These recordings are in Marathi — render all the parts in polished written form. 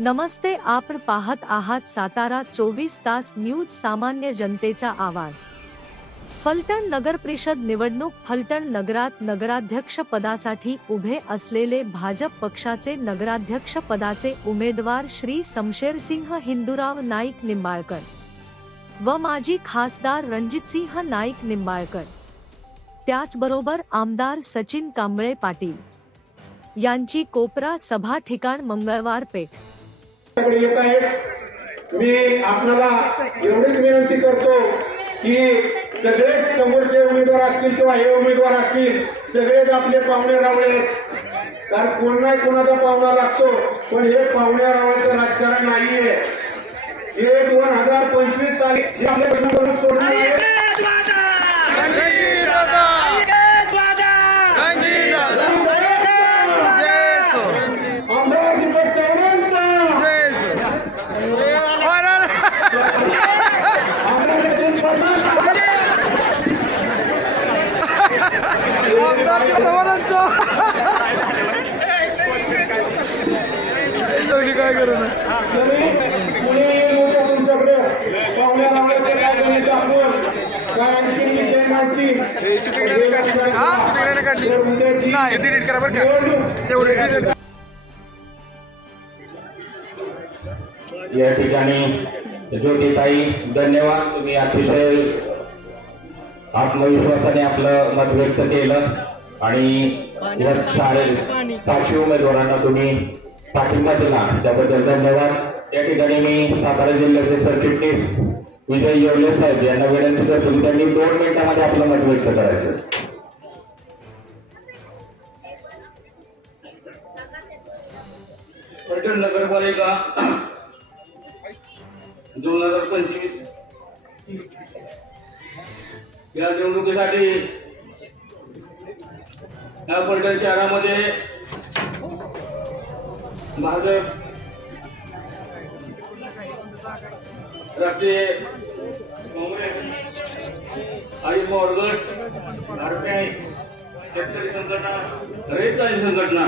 नमस्ते, आपण पाहत आहात सातारा 24 तास न्यूज, सामान्य जनतेचा आवाज। फलटण नगरपरिषद निवडणूक। फलटण नगरात नगराध्यक्ष पदासाठी उभे असलेले भाजप पक्षाचे नगराध्यक्ष पदाचे उमेदवार श्री शमशेरसिंह हिंदूराव नाईक निंबाळकर व माजी खासदार रणजितसिंह नाईक निंबाळकर, त्याचबरोबर आमदार सचिन कांबळे पाटील यांची कोपरा सभा ठिकाण मंगळवार पेठ येत आहेत। मी आपल्याला एवढीच विनंती करतो की सगळेच समोरचे उमेदवार असतील किंवा हे उमेदवार असतील, सगळेच आपले पाहुणे रावळे, कारण कोण नाही कोणाचा पाहुणा लागतो, पण हे पाहुण्या रावळ्याचं राजकारण नाहीये। हे 2025 साली जे आपले प्रश्न सोडणार आहे काय करू ना तुमच्याकडे पाहुण्या रावळ्याचे काय गणित आपण काय आणखी विषय माहिती या ठिकाणी ज्योतिताई, धन्यवाद। तुम्ही अतिशय आत्मविश्वासाने आपलं मत व्यक्त केलं आणि या शाळेत 5 उमेदवारांना तुम्ही पाठिंबा दिला, त्याबद्दल धन्यवाद। या ठिकाणी मी सातारा जिल्ह्याचे सरचिटणीस विजय येवले साहेब यांना विनंती करतो की त्यांनी 2 मिनिटांमध्ये आपलं मत व्यक्त करायचं। फलटण नगरपालिका 2025 या निवडणुकीसाठी या फलटण शहरामध्ये भाजप, राष्ट्रीय काँग्रेस, आयुष गट, भारतीय शेतकरी संघटना, रहितकारी संघटना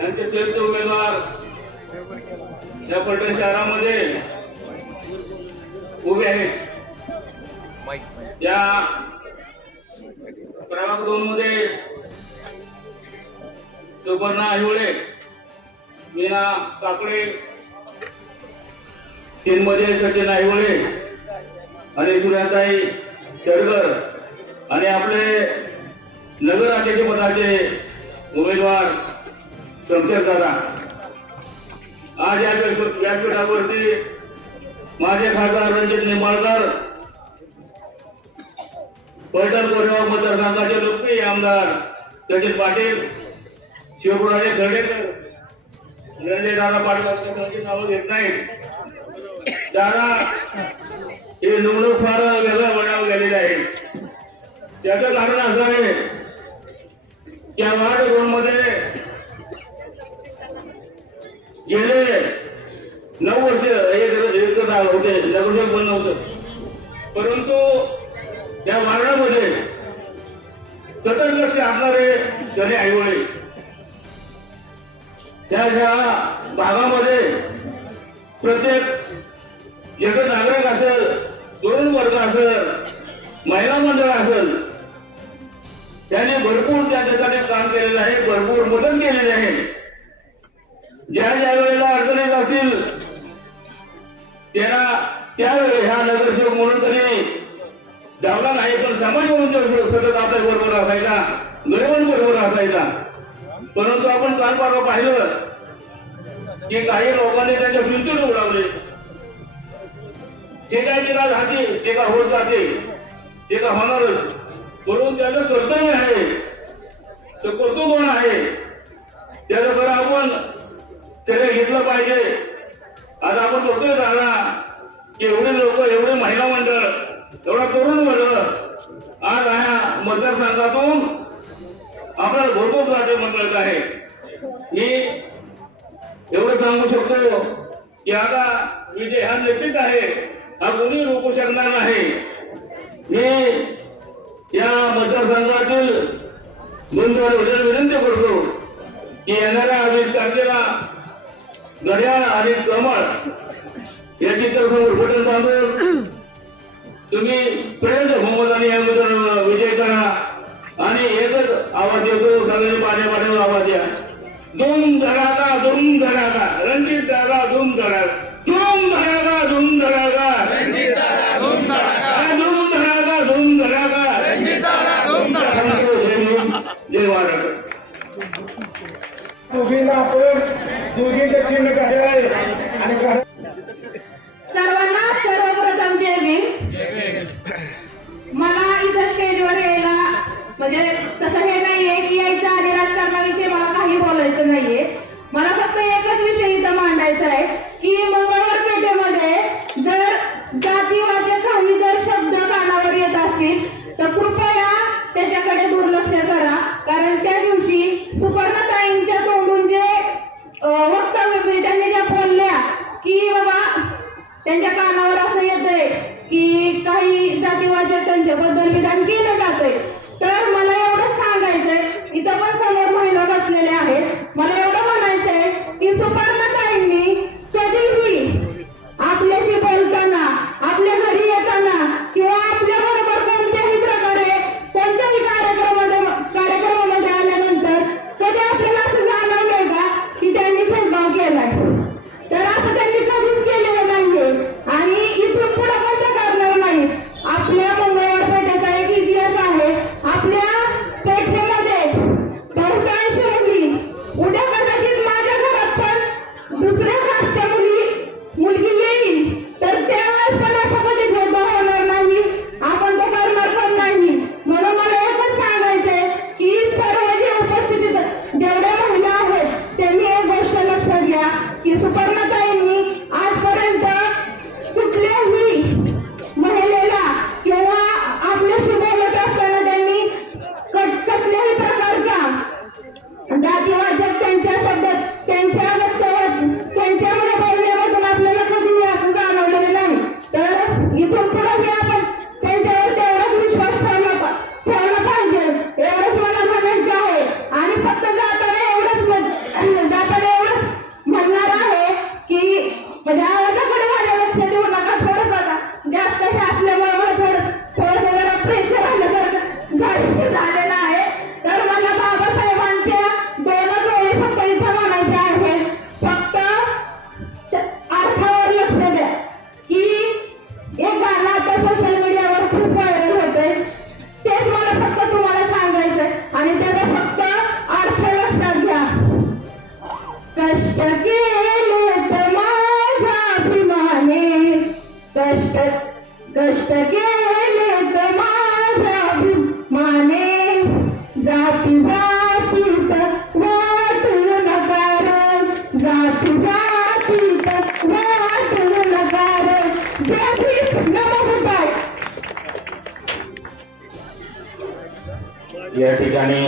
यांचे संयुक्त उमेदवार या फलटण शहरामध्ये उभे आहेत। या प्रभाग 2 मध्ये सुपर्णा हिवळे, मीना काकडे, 3 मध्ये सचिन हिवळे आणि सुरेताई चरगर आणि आपले नगराध्यक्ष पदाचे उमेदवार शमशेरदादा। आज या व्यासपीठावरती माझे खासदार रणजित निंबाळकर, फलटण कोरेगाव मतदारसंघाचे लोकप्रिय आमदार सचिन पाटील, शिवपुराचे खर्डेकर, रणजितदादा पाटील नावं घेत नाहीत। त्याला हे निवडणूक फार वेगळं बनाव गेलेलं आहे। त्याचं कारण असं आहे की या वार्ड 2 मध्ये गेले 9 वर्ष एकच होते, नगरसेवक पण नव्हतं, परंतु त्या वार्डामध्ये सतत लक्ष असणारे शनी आईवळे, त्या भागामध्ये प्रत्येक ज्येष्ठ नागरिक असेल, तरुण वर्ग असेल, महिला मंडळ असेल, त्याने भरपूर त्या ठिकाणी काम केलेलं आहे, भरपूर मदत केलेली आहे। ज्या ज्या वेळेला अडचणी असतील त्यावेळी ह्या नगरसेवक म्हणून तरी धावला नाही, पण समाज म्हणून सतत आपल्या बरोबर असायचा, गरिबांबरोबर असायचा। परंतु आपण काल परवा पाहिलं की काही लोकांनी त्यांच्या फ्युचर उडवले। ते काय टीका झाली, टीका होत जाते, टीका होणारच, म्हणून त्याचं कर्तव्य आहे, तर कर्तृत्व आहे, त्याचं खरं आपण त्याने घेतलं पाहिजे। आज आपण बघतोय झाला की एवढे लोक, एवढे महिला मंडळ, एवढा तरुण वर्ग आज ह्या मतदारसंघातून आपल्याला भरपूर प्राधान्य मिळत आहे. मी एवढं सांगू शकतो की आता विजय हा निश्चित आहे, हा कोणी रोखू शकणार नाही. मी या मतदारसंघातील नोंदवारी विनंती करतो की येणाऱ्या 20 तारखेला घड्याळ आणि कमळ याची तरफून बटन बांधून तुम्ही प्रचंड बहुमताने यामध्ये विजय करा आणि एकच आवाज येतो, सगळे पाण्यापाण्यावर आवाज या. धूम धडाका धूम धडाका रणजित दादा धूम धडाका धूम धडाका धूम धडाका रणजित दादा धूम धडाका धूम धडाका धूम धडाका रणजित दादा धूम धडाका. जय महाराष्ट्र. दोघींना आपण दोघींचं चिन्ह काढलं आहे आणि सर्वांना सर्वप्रथम जय भीम. मला इथं स्टेजवर यायला म्हणजे तसं हे नाहीये की यायचं आणि राजकारणाविषयी मला काही बोलायचं नाहीये. मला फक्त एकच विषय इथं मांडायचा आहे की मंगळवार पेठेमध्ये जर जातीवादी काही जर शब्द कानावर येत असतील तर कृपया त्याच्याकडे दुर्लक्ष करा. कारण त्या दिवशी सुपर्णाताईंच्या तोंडून जे वक्तव्य त्यांनी ज्या बोलल्या की बाबा त्यांच्या कानावर असं येतंय की काही जातीवाचक त्यांच्याबद्दल विधान केलं जातंय. तर मला एवढंच सांगायचंय, इथं पण समोर महिला बसलेल्या आहेत, मला एवढं म्हणायचंय की सुपर्णाताईंनी कधीही आपल्याशी बोलताना, आपल्या घरी येताना किंवा आपल्या बरोबर कोणत्याही प्रकारे कोणत्याही कार्यक्रमामध्ये आल्यानंतर कधी आपल्याला असं जाणवलंय का की त्यांनी भेदभाव केलाय? तर असं त्यांनी कधीच केलेलं नाहीये आणि इथून पुढे पण ते करणार नाही. आपल्या मंगळवार पेठेचा एक इतिहास आहे. आपल्या पेठेमध्ये बहुतांश मुली, उद्या कदाचित माझ्या घरात पण दुसऱ्या कास्टच्या मुलगी येईल तर त्यावेळेस पण असं कधी भेदभाव होणार नाही, आपण तो करणार पण नाही. म्हणून मला एकच सांगायचंय की सर्व जे उपस्थित जेवढ्या महिला आहेत त्यांनी एक गोष्ट लक्षात घ्या की सुपर्णाताईंनी आजपर्यंत कुठल्याही महिलेला किंवा आपल्याशी बोलत असताना त्यांनी कसल्याही प्रकारचा जातीवाचक त्यांच्या शब्दात, त्यांच्या वक्तव्यात, त्यांच्यामध्ये बोलण्यामधून आपल्याला कधीही असं जाणवलेलं नाही. तर इथून पुढे आपण त्यांच्यावर तेवढाच विश्वास ठेवला पाहिजे, एवढंच मला म्हणायचं आहे. आणि फक्त जाताना एवढंच म्हणणार आहे की म्हणजे आवाजाकडे माझ्या लक्ष देऊ नका. थोडंसं जास्त हे असल्यामुळे मला थोडंसं जरा प्रेशर आल्यासारखं झालेलं आहे. तर मला बाबासाहेबांच्या 2 ओळी फक्त इथं म्हणायच्या आहेत. फक्त अर्थावर लक्ष द्या की एक गाणं आता सोशल मीडियावर खूप व्हायरल होतंय, तेच मला फक्त तुम्हाला सांगायचंय आणि त्याचा फक्त अर्थ लक्षात घ्या. कष्ट केले तर माझ्या अभिमाने, कष्ट केले तर माझ्या अभिमाने, जाती जातीत वाटू नकार, जाती जातीत वाटू नकार. जय भीम, नमो बुद्धाय. या ठिकाणी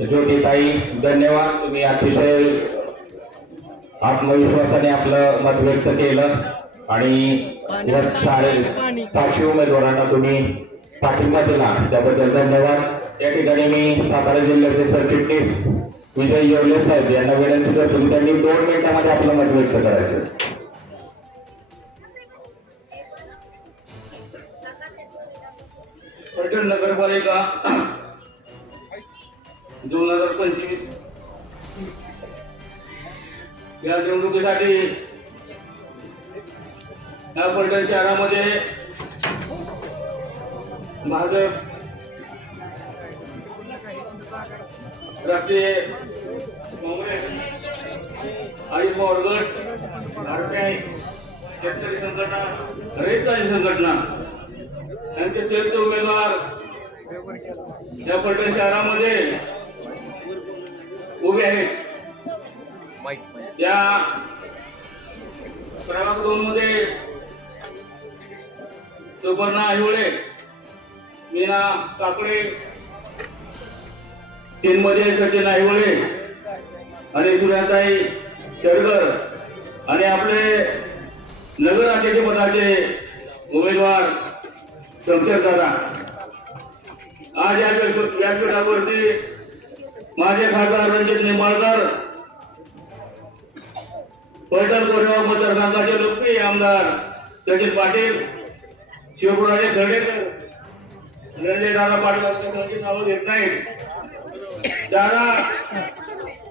ज्योतिताई धन्यवाद. तुम्ही अतिशय आत्मविश्वासाने आपलं मत व्यक्त केलं आणि या शाळेत 5 उमेदवारांना तुम्ही पाठिंबा दिला त्याबद्दल धन्यवाद. या ठिकाणी मी सातारा जिल्ह्याचे सरचिटणीस विजय येवले साहेब यांना विनंती करतो की त्यांनी 2 मिनिटांमध्ये आपलं मत व्यक्त करायचं. फलटण नगरपालिका 2025 या निवडणुकीसाठी या फलटण शहरामध्ये भाजप, राष्ट्रीय काँग्रेस, अजित पवार गट, भारतीय शेतकरी संघटना, रयतवादी संघटना यांचे संयुक्त उमेदवार या फलटण शहरामध्ये उभे आहेत. या प्रभाग 2 मध्ये सुपर्णा हिवळे, मीना काकडे, 3 मध्ये सचिन आईवळे आणि सुजाताई चरकर आणि आपले नगराध्यक्ष पदाचे उमेदवार शमशेर दादा आज या व्यासपीठावरती माझे खासदार रणजित निंबाळकर, पैठण कोरेगाव मतदारसंघाचे लोकप्रिय आमदार सचिन पाटील, शिवपुराजे खर्डेकर, रणजित दादा पाटील यांची नावं घेत नाहीत. दादा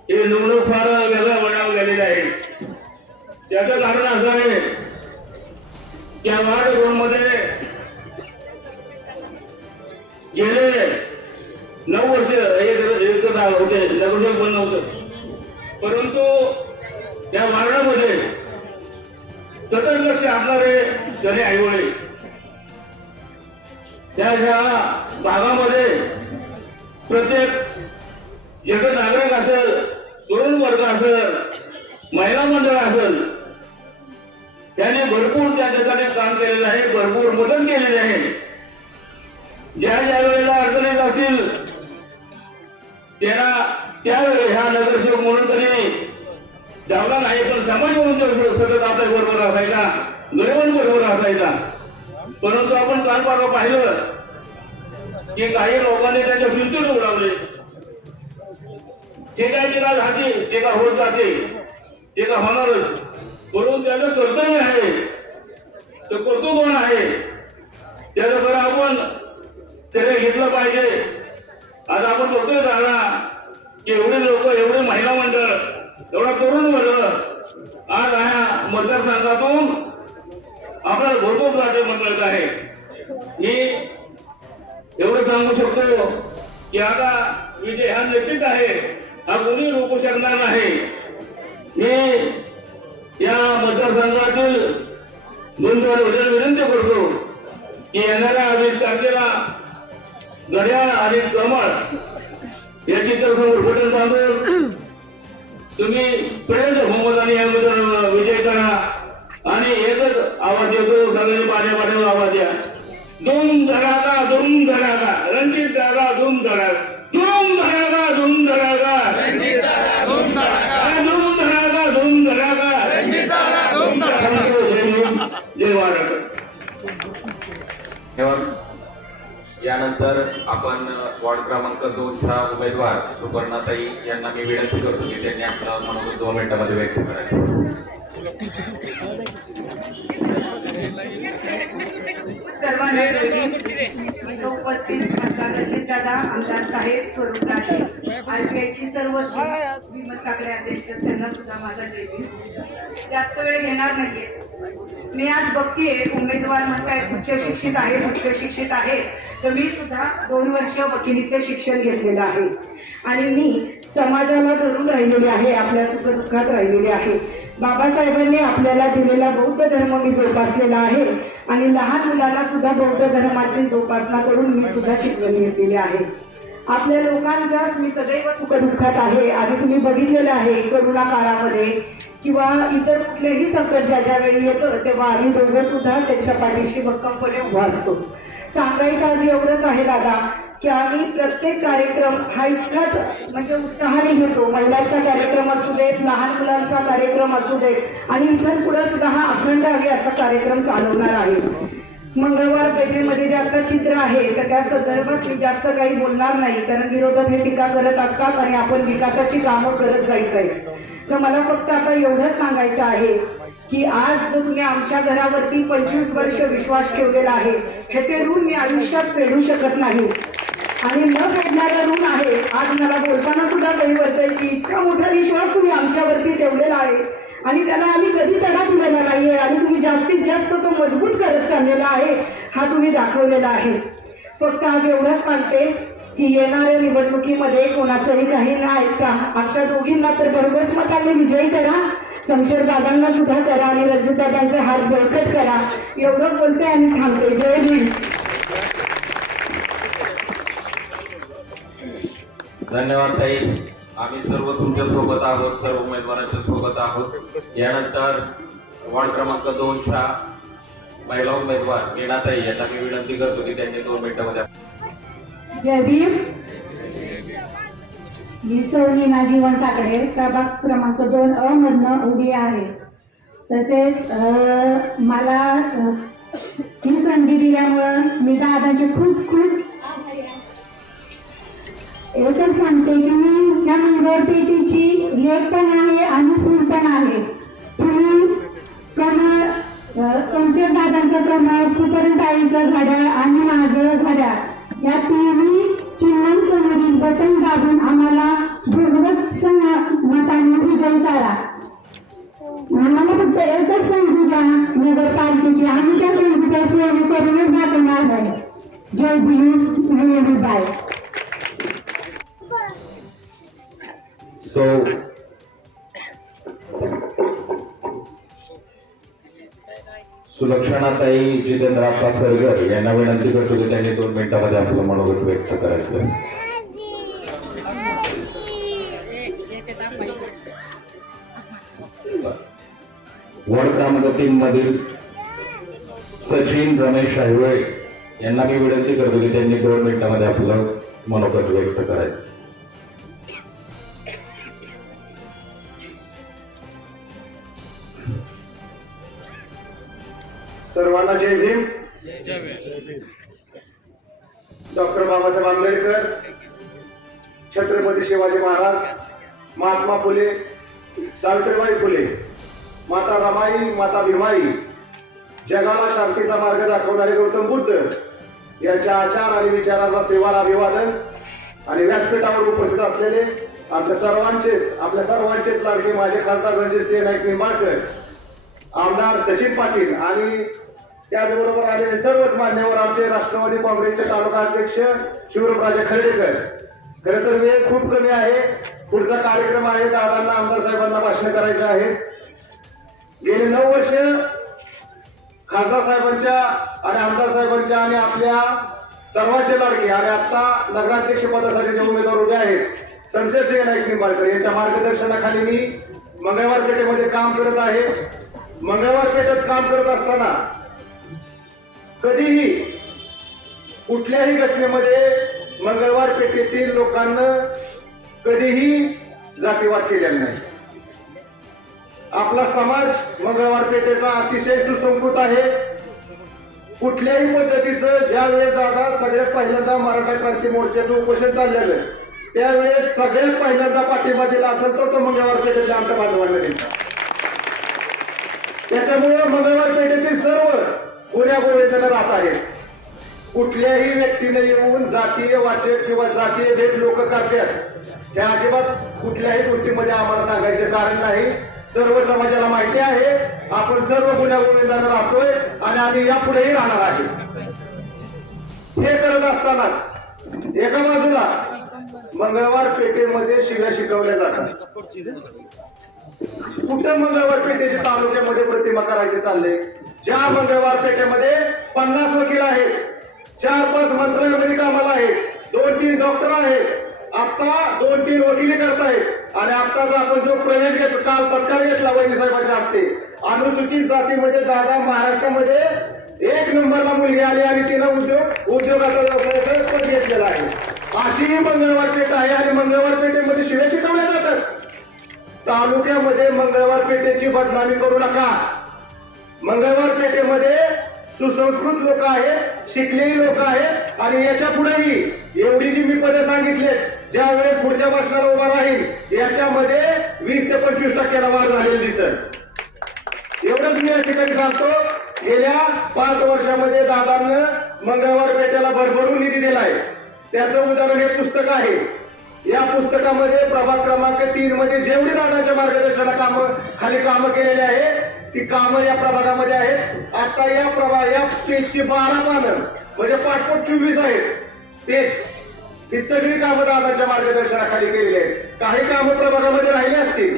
हे निवडणूक फार वेगळं बनावून गेलेले आहे. त्याचं कारण असं आहे की या वार्ड 2 मध्ये गेले 9 वर्ष एकच होते, नगरसेवक पण नव्हतं, परंतु या वार्डामध्ये सतत लक्ष असणारे शनी आईवळे त्या भागामध्ये प्रत्येक ज्येष्ठ नागरिक असेल, तरुण वर्ग असेल, महिला मंडळ असेल, त्यांनी भरपूर त्याच्यासाठी काम केलेलं आहे, भरपूर मदत केलेली आहे. ज्या ज्या वेळेला अडचणीत असतील त्यावेळी ह्या नगरसेवक म्हणून तरी धावला नाही, पण समाज म्हणून सतत आपल्या बरोबर असायचा, गरिबांबरोबर असायचा. परंतु आपण काल परवा पाहिलं की काही लोकांनी त्यांच्या फ्युचर उडवले. ते काय तिला जाते, ते का होत जाते, ते का होणारच, म्हणून त्याचं कर्तव्य आहे, तर कर्तृत्ववान आहे, त्याचं खरं आपण त्याला घेतलं पाहिजे. आज आपण बघतोय दादा की एवढे लोक, एवढे महिला मंडळ, एवढा तरुण वर्ग आज ह्या मतदारसंघातून आपल्याला भरपूर प्राधान्य मिळत आहे. मी एवढं सांगू शकतो की आता विजय हा निश्चित आहे, हा कोणी रोखू शकणार नाही. मी या मतदारसंघातील विनंती करतो की येणाऱ्या 20 तारखेला घड्याळ आणि कमळ याची तर उद्घाटन बांधून तुम्ही पर्यंत बहुमताने यामध्ये विजय करा आणि एकच आवाज येतो, सगळे पाण्यापाण्यावर आवाज या. धूम धडाका, धूम धडाका, रणजित दादा धूम धडाका, धूम धडाका, धूम धडाका, रणजित दादा धूम धडाका, धूम धडाका, धूम धडाका, रणजित दादा धूम धडाका. जय महाराष्ट्र. यानंतर आपण वॉर्ड क्रमांक 2च्या उमेदवार सुपर्णाताई यांना मी विनंती करतो की त्यांनी आपलं मनोगत 2 मिनिटांमध्ये व्यक्त करायचं. सर्वांना उपस्थित दादा आमदार साहेब स्वरूपराजे, आरपीआयची सर्व विमत काकडे अध्यक्ष, त्यांना सुद्धा माझा जयभीम. जास्त वेळ घेणार नाहीये. मी आज बघतीये उमेदवार म्हणतायत उच्च शिक्षित आहे, तर मी सुद्धा 2 वर्ष वकिलीचे शिक्षण घेतलेलं आहे आणि मी समाजाला धरून राहिलेले आहे, आपल्या सुखदुःखात राहिलेले आहे. बाबासाहेबांनी आपल्याला दिलेला बौद्ध धर्म मी जोपासलेला आहे आणि लहान मुलांना सुद्धा बौद्ध धर्माची जोपासना करून मी सुद्धा शिक्षण घेतलेले आहे. आपल्या लोकांच्या मी सदैव सुखदुःखात आहे आणि तुम्ही बघितलेलं आहे करोना काळामध्ये किंवा इतर कुठलेही संकट ज्या वेळी येतं तेव्हा आम्ही दोघं सुद्धा त्यांच्या पाठीशी भक्कमपणे उभा असतो. सांगायचं आज एवढंच आहे दादा की आम्ही प्रत्येक कार्यक्रम हा इतकाच म्हणजे उत्साहाने घेतो. महिलांचा कार्यक्रम असू देत, लहान मुलांचा कार्यक्रम असू देत आणि इथून पुढे सुद्धा हा अखंड आहे असा कार्यक्रम चालवणार आहे. मंगळवार पेठेमध्ये जे आता चित्र आहे तर त्या संदर्भात मी जास्त काही बोलणार नाही, कारण विरोधक हे टीका करत असतात आणि आपण विकासाची कामं करत जायचं आहे. तर मला फक्त आता एवढंच सांगायचं आहे की आज जर तुम्ही आमच्या घरावरती 25 वर्ष विश्वास ठेवलेला आहे, ह्याचे ऋण मी आयुष्यात फेडू शकत नाही आणि न फेडणारा ऋण आहे. आज मला बोलताना सुद्धा काही वाटतंय की इतका मोठा विश्वास तुम्ही आमच्यावरती ठेवलेला आहे आणि त्याला आम्ही कधी तडा दिलेला नाहीये आणि तुम्ही जास्तीत जास्त तो मजबूत करत चाललेला आहे, हा तुम्ही दाखवलेला आहे. फक्त आज एवढंच सांगते की येणाऱ्या निवडणुकीमध्ये कोणाचंही काही न ऐकता आमच्या दोघींना तर भरघोस मताने विजयी करा, शमशेर दादांना सुद्धा करा आणि रणजित दादांचे हात बळकट करा. एवढं बोलते आणि थांबते. जय भीम. धन्यवाद ताई. आम्ही सर्व तुमच्या सोबत आहोत, सर्व उमेदवारांच्या सोबत आहोत. यानंतर वॉर्ड क्रमांक 2च्या महिला उमेदवार मीनाताई यांना मी विनंती करतो की त्यांनी 2 मिनिटांमध्ये. जय भीम. मी नीना जीवन काकडे प्रभाग क्रमांक 2 अ मधनं उभी आहे. तसेच मला ही संधी दिल्यामुळं मी दादांचे खूप खूप आभारी आहे. एकच सांगते की मी या मंगळ पेटीची लेख पण आहे आणि सूर पण आहे. तुम्ही कमळ संशय दादांचं कमळ, सुपर्णताईचं घड्याळ आणि माझं घड्याळ या तिन्ही चिन्हांसमोरील बटन दाबून आम्हाला भगवत मताने विजय करा. आम्हाला फक्त एकच संधी द्या नगरपालिकेची, आम्ही त्या संधीचा सेवा करूनच दाखवणार आहे. जय भीम, बाय. सो सुलक्षणाताई जितेंद्रप्पा सरगर यांना विनंती करतो की त्यांनी 2 मिनिटांमध्ये आपलं मनोगत व्यक्त करायचं. वॉर्ड क्रमांक 3 मधील सचिन रमेश शाहिवळे यांना मी विनंती करतो की त्यांनी 2 मिनिटांमध्ये आपलं मनोगत व्यक्त करायचं. सर्वांना जय भीम. डॉक्टर बाबासाहेब आंबेडकर, छत्रपती शिवाजी महाराज, महात्मा फुले, सावित्रीबाई फुले, माता रमाई, माता भीमाई, जगाला शांतीचा मार्ग दाखवणारे गौतम बुद्ध यांच्या आचार आणि विचारांना तेव्हा अभिवादन. आणि व्यासपीठावर उपस्थित असलेले आपल्या सर्वांचेच लाडके माझे खासदार रणजितसिंह नाईक निंबाळकर, आमदार सचिन पाटील आणि त्याचबरोबर आलेले सर्वच मान्यवर आमचे राष्ट्रवादी काँग्रेसचे तालुका अध्यक्ष शिवरामराजे खर्डेकर. खरं तर वेळ खूप कमी आहे, पुढचा कार्यक्रम आहे, दादांना आमदार साहेबांना भाषण करायचे आहे. गेली 9 वर्ष खासदार साहेबांच्या आणि आमदार साहेबांच्या आणि आपल्या सर्वांचे लाडके आणि आता नगराध्यक्ष पदासाठी जे उमेदवार उभे आहेत संशयसिंह नाईक निंबाळकर यांच्या मार्गदर्शनाखाली मी मंगळवार पेठेमध्ये काम करत आहे. मंगळवार पेठेत काम करत असताना कधीही कुठल्याही घटनेमध्ये मंगळवार पेठेतील लोकांना कधीही जातीवाद केलेला नाही. आपला समाज मंगळवार पेठेचा अतिशय सुसंस्कृत आहे. कुठल्याही पद्धतीचं ज्या वेळेस दादा सगळ्यात पहिल्यांदा मराठा क्रांती मोर्चाचं उपोषण चाललेलं त्यावेळेस सगळ्यात पहिल्यांदा पाठिंबा दिला असेल तर तो मंगळवार पेठेतल्या आमच्या बांधवांना दिला. त्याच्यामुळे मंगळवार पेठेतील सर्व गुण्यागोविंदाने राहत आहेत. कुठल्याही व्यक्तीने येऊन जातीय वाचक किंवा जातीय भेद लोक करतात त्या अजिबात कुठल्याही गोष्टीमध्ये आम्हाला सांगायचे कारण नाही. सर्व समाजाला माहिती आहे आपण सर्व गुण्यागोविंदाने राहतोय आणि आम्ही यापुढेही राहणार आहे. हे करत असतानाच एका बाजूला मंगळवार पेठेमध्ये शिव्या शिकवल्या जातात. कुठं मंगळवार पेठेच्या तालुक्यामध्ये प्रतिमा करायचे चालले. ज्या मंगळवार पेठेमध्ये 50 वकील आहेत, 4-5 मंत्रालयामध्ये कामाला आहेत, 2-3 डॉक्टर आहेत, आता 2-3 वकिली करतायत आणि आताच आपण जो प्रवेश घेतला काल सत्कार घेतला वहिनी साहेबांच्या हस्ते अनुसूचित जातीमध्ये दादा महाराष्ट्रामध्ये 1 नंबरला मुलगी आली आणि तिनं उद्योगाचा व्यवसायाचं पद घेतलेला आहे. अशी मंगळवार पेठ आहे आणि मंगळवार पेठेमध्ये शिव्या शिकवल्या जातात. तालुक्यामध्ये मंगळवार पेठेची बदनामी करू नका. मंगळवार पेठेमध्ये सुसंस्कृत लोक आहेत, शिकलेली लोक आहेत आणि याच्या पुढेही एवढी जी मी पदे सांगितले ज्या वेळेस पुढच्या भाषणाला उभा राहील याच्यामध्ये 20 ते 25% वाढ झालेली दिसत. एवढंच मी या ठिकाणी सांगतो. गेल्या 5 वर्षामध्ये दादांना मंगळवार पेठेला भरभरून निधी दिलाय. त्याचं उदाहरण हे पुस्तक आहे. या पुस्तकामध्ये प्रभाग क्रमांक 3 मध्ये जेवढी दादाच्या मार्गदर्शनाखाली कामं केलेली आहे ती कामं या प्रभागामध्ये आहेत. आता या पेजची 12 पानं म्हणजे पाठपोट 24 आहेत पेज. ही सगळी कामं दादाच्या मार्गदर्शनाखाली केलेली आहेत. काही कामं प्रभागामध्ये राहिली असतील.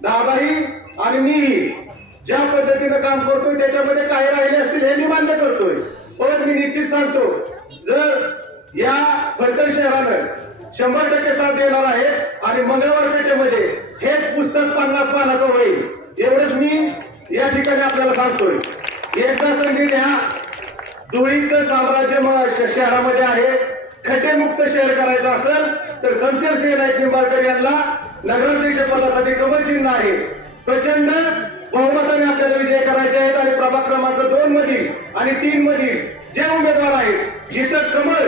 दादाही आणि मीही ज्या पद्धतीनं काम करतोय त्याच्यामध्ये काही राहिले असतील हे मी मान्य करतोय. पण मी निश्चित सांगतो जर या फलटण शहरानं 100% साथ देणार आहे आणि मंगळवार पेठेमध्ये हेच पुस्तक 50 पानाचं होईल एवढंच मी या ठिकाणी आपल्याला सांगतोय. एकदा संधी द्या. धुळीचं साम्राज्य शहरामध्ये आहे. खड्डेमुक्त शहर करायचं असेल तर शमशेर सिंह नाईक निंबाळकर यांना नगराध्यक्ष पदासाठी कमल चिन्ह आहे. प्रचंड बहुमताने आपल्याला विजय करायचे आहेत आणि प्रभाग क्रमांक 2 मधील आणि 3 मधील जे उमेदवार आहेत जिथं कमळ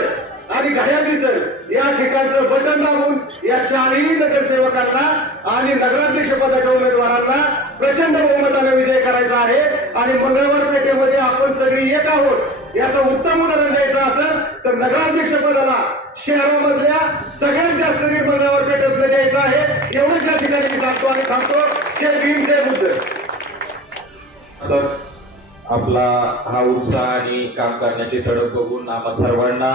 आणि घड्याळ दिसत या ठिकाणचं बटन दाबून या चारही नगरसेवकांना आणि नगराध्यक्ष पदाच्या उमेदवारांना प्रचंड बहुमताने विजय करायचा आहे. आणि मंगळवार पेठेमध्ये आपण सगळी एक आहोत याचं उत्तम उदाहरण द्यायचं असेल तर नगराध्यक्ष पदाला शहरामधल्या सगळ्यात जास्त लीड मंगळवार पेठेत द्यायचं आहे. एवढंच या ठिकाणी मी सांगतो आणि थांबतो. जय भीम जय बुद्ध. सर, आपला हा उत्साह आणि काम करण्याची तडक बघून आम्हा सर्वांना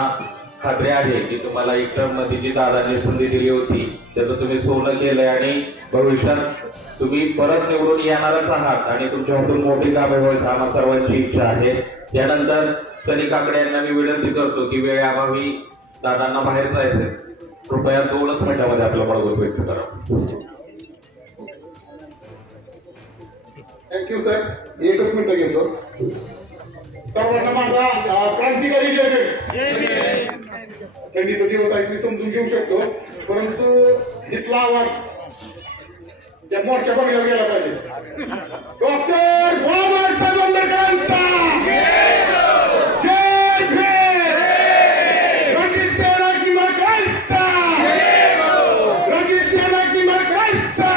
खात्री आहे की तुम्हाला एक टर्म मध्ये जी दादांनी संधी दिली होती त्याचं तुम्ही सोनं केलंय आणि भविष्यात तुम्ही परत निवडून येणारच आहात आणि तुमच्या हातून मोठी कामे होईल आम्हा सर्वांची इच्छा आहे. यानंतर सनी काकडे यांना मी विनंती करतो की वेळेअभावी दादांना बाहेर जायचंय, कृपया 2च मिनिटांमध्ये आपलं मनोगत व्यक्त करा. Thank you sir. एकच मिनिट घेतो. सर्वांना माझा क्रांतिकारी जय भीम. थंडीचा दिवस आहे मी समजून घेऊ शकतो, परंतु इथला आवाज त्या मोर्चा बघायला गेला पाहिजे. डॉक्टर बाबासाहेब आंबेडकरांचा जय भीम. रणजित सिंह नाईक निंबाळकरांचा, रणजित सिंह नाईक निंबाळकरांचा.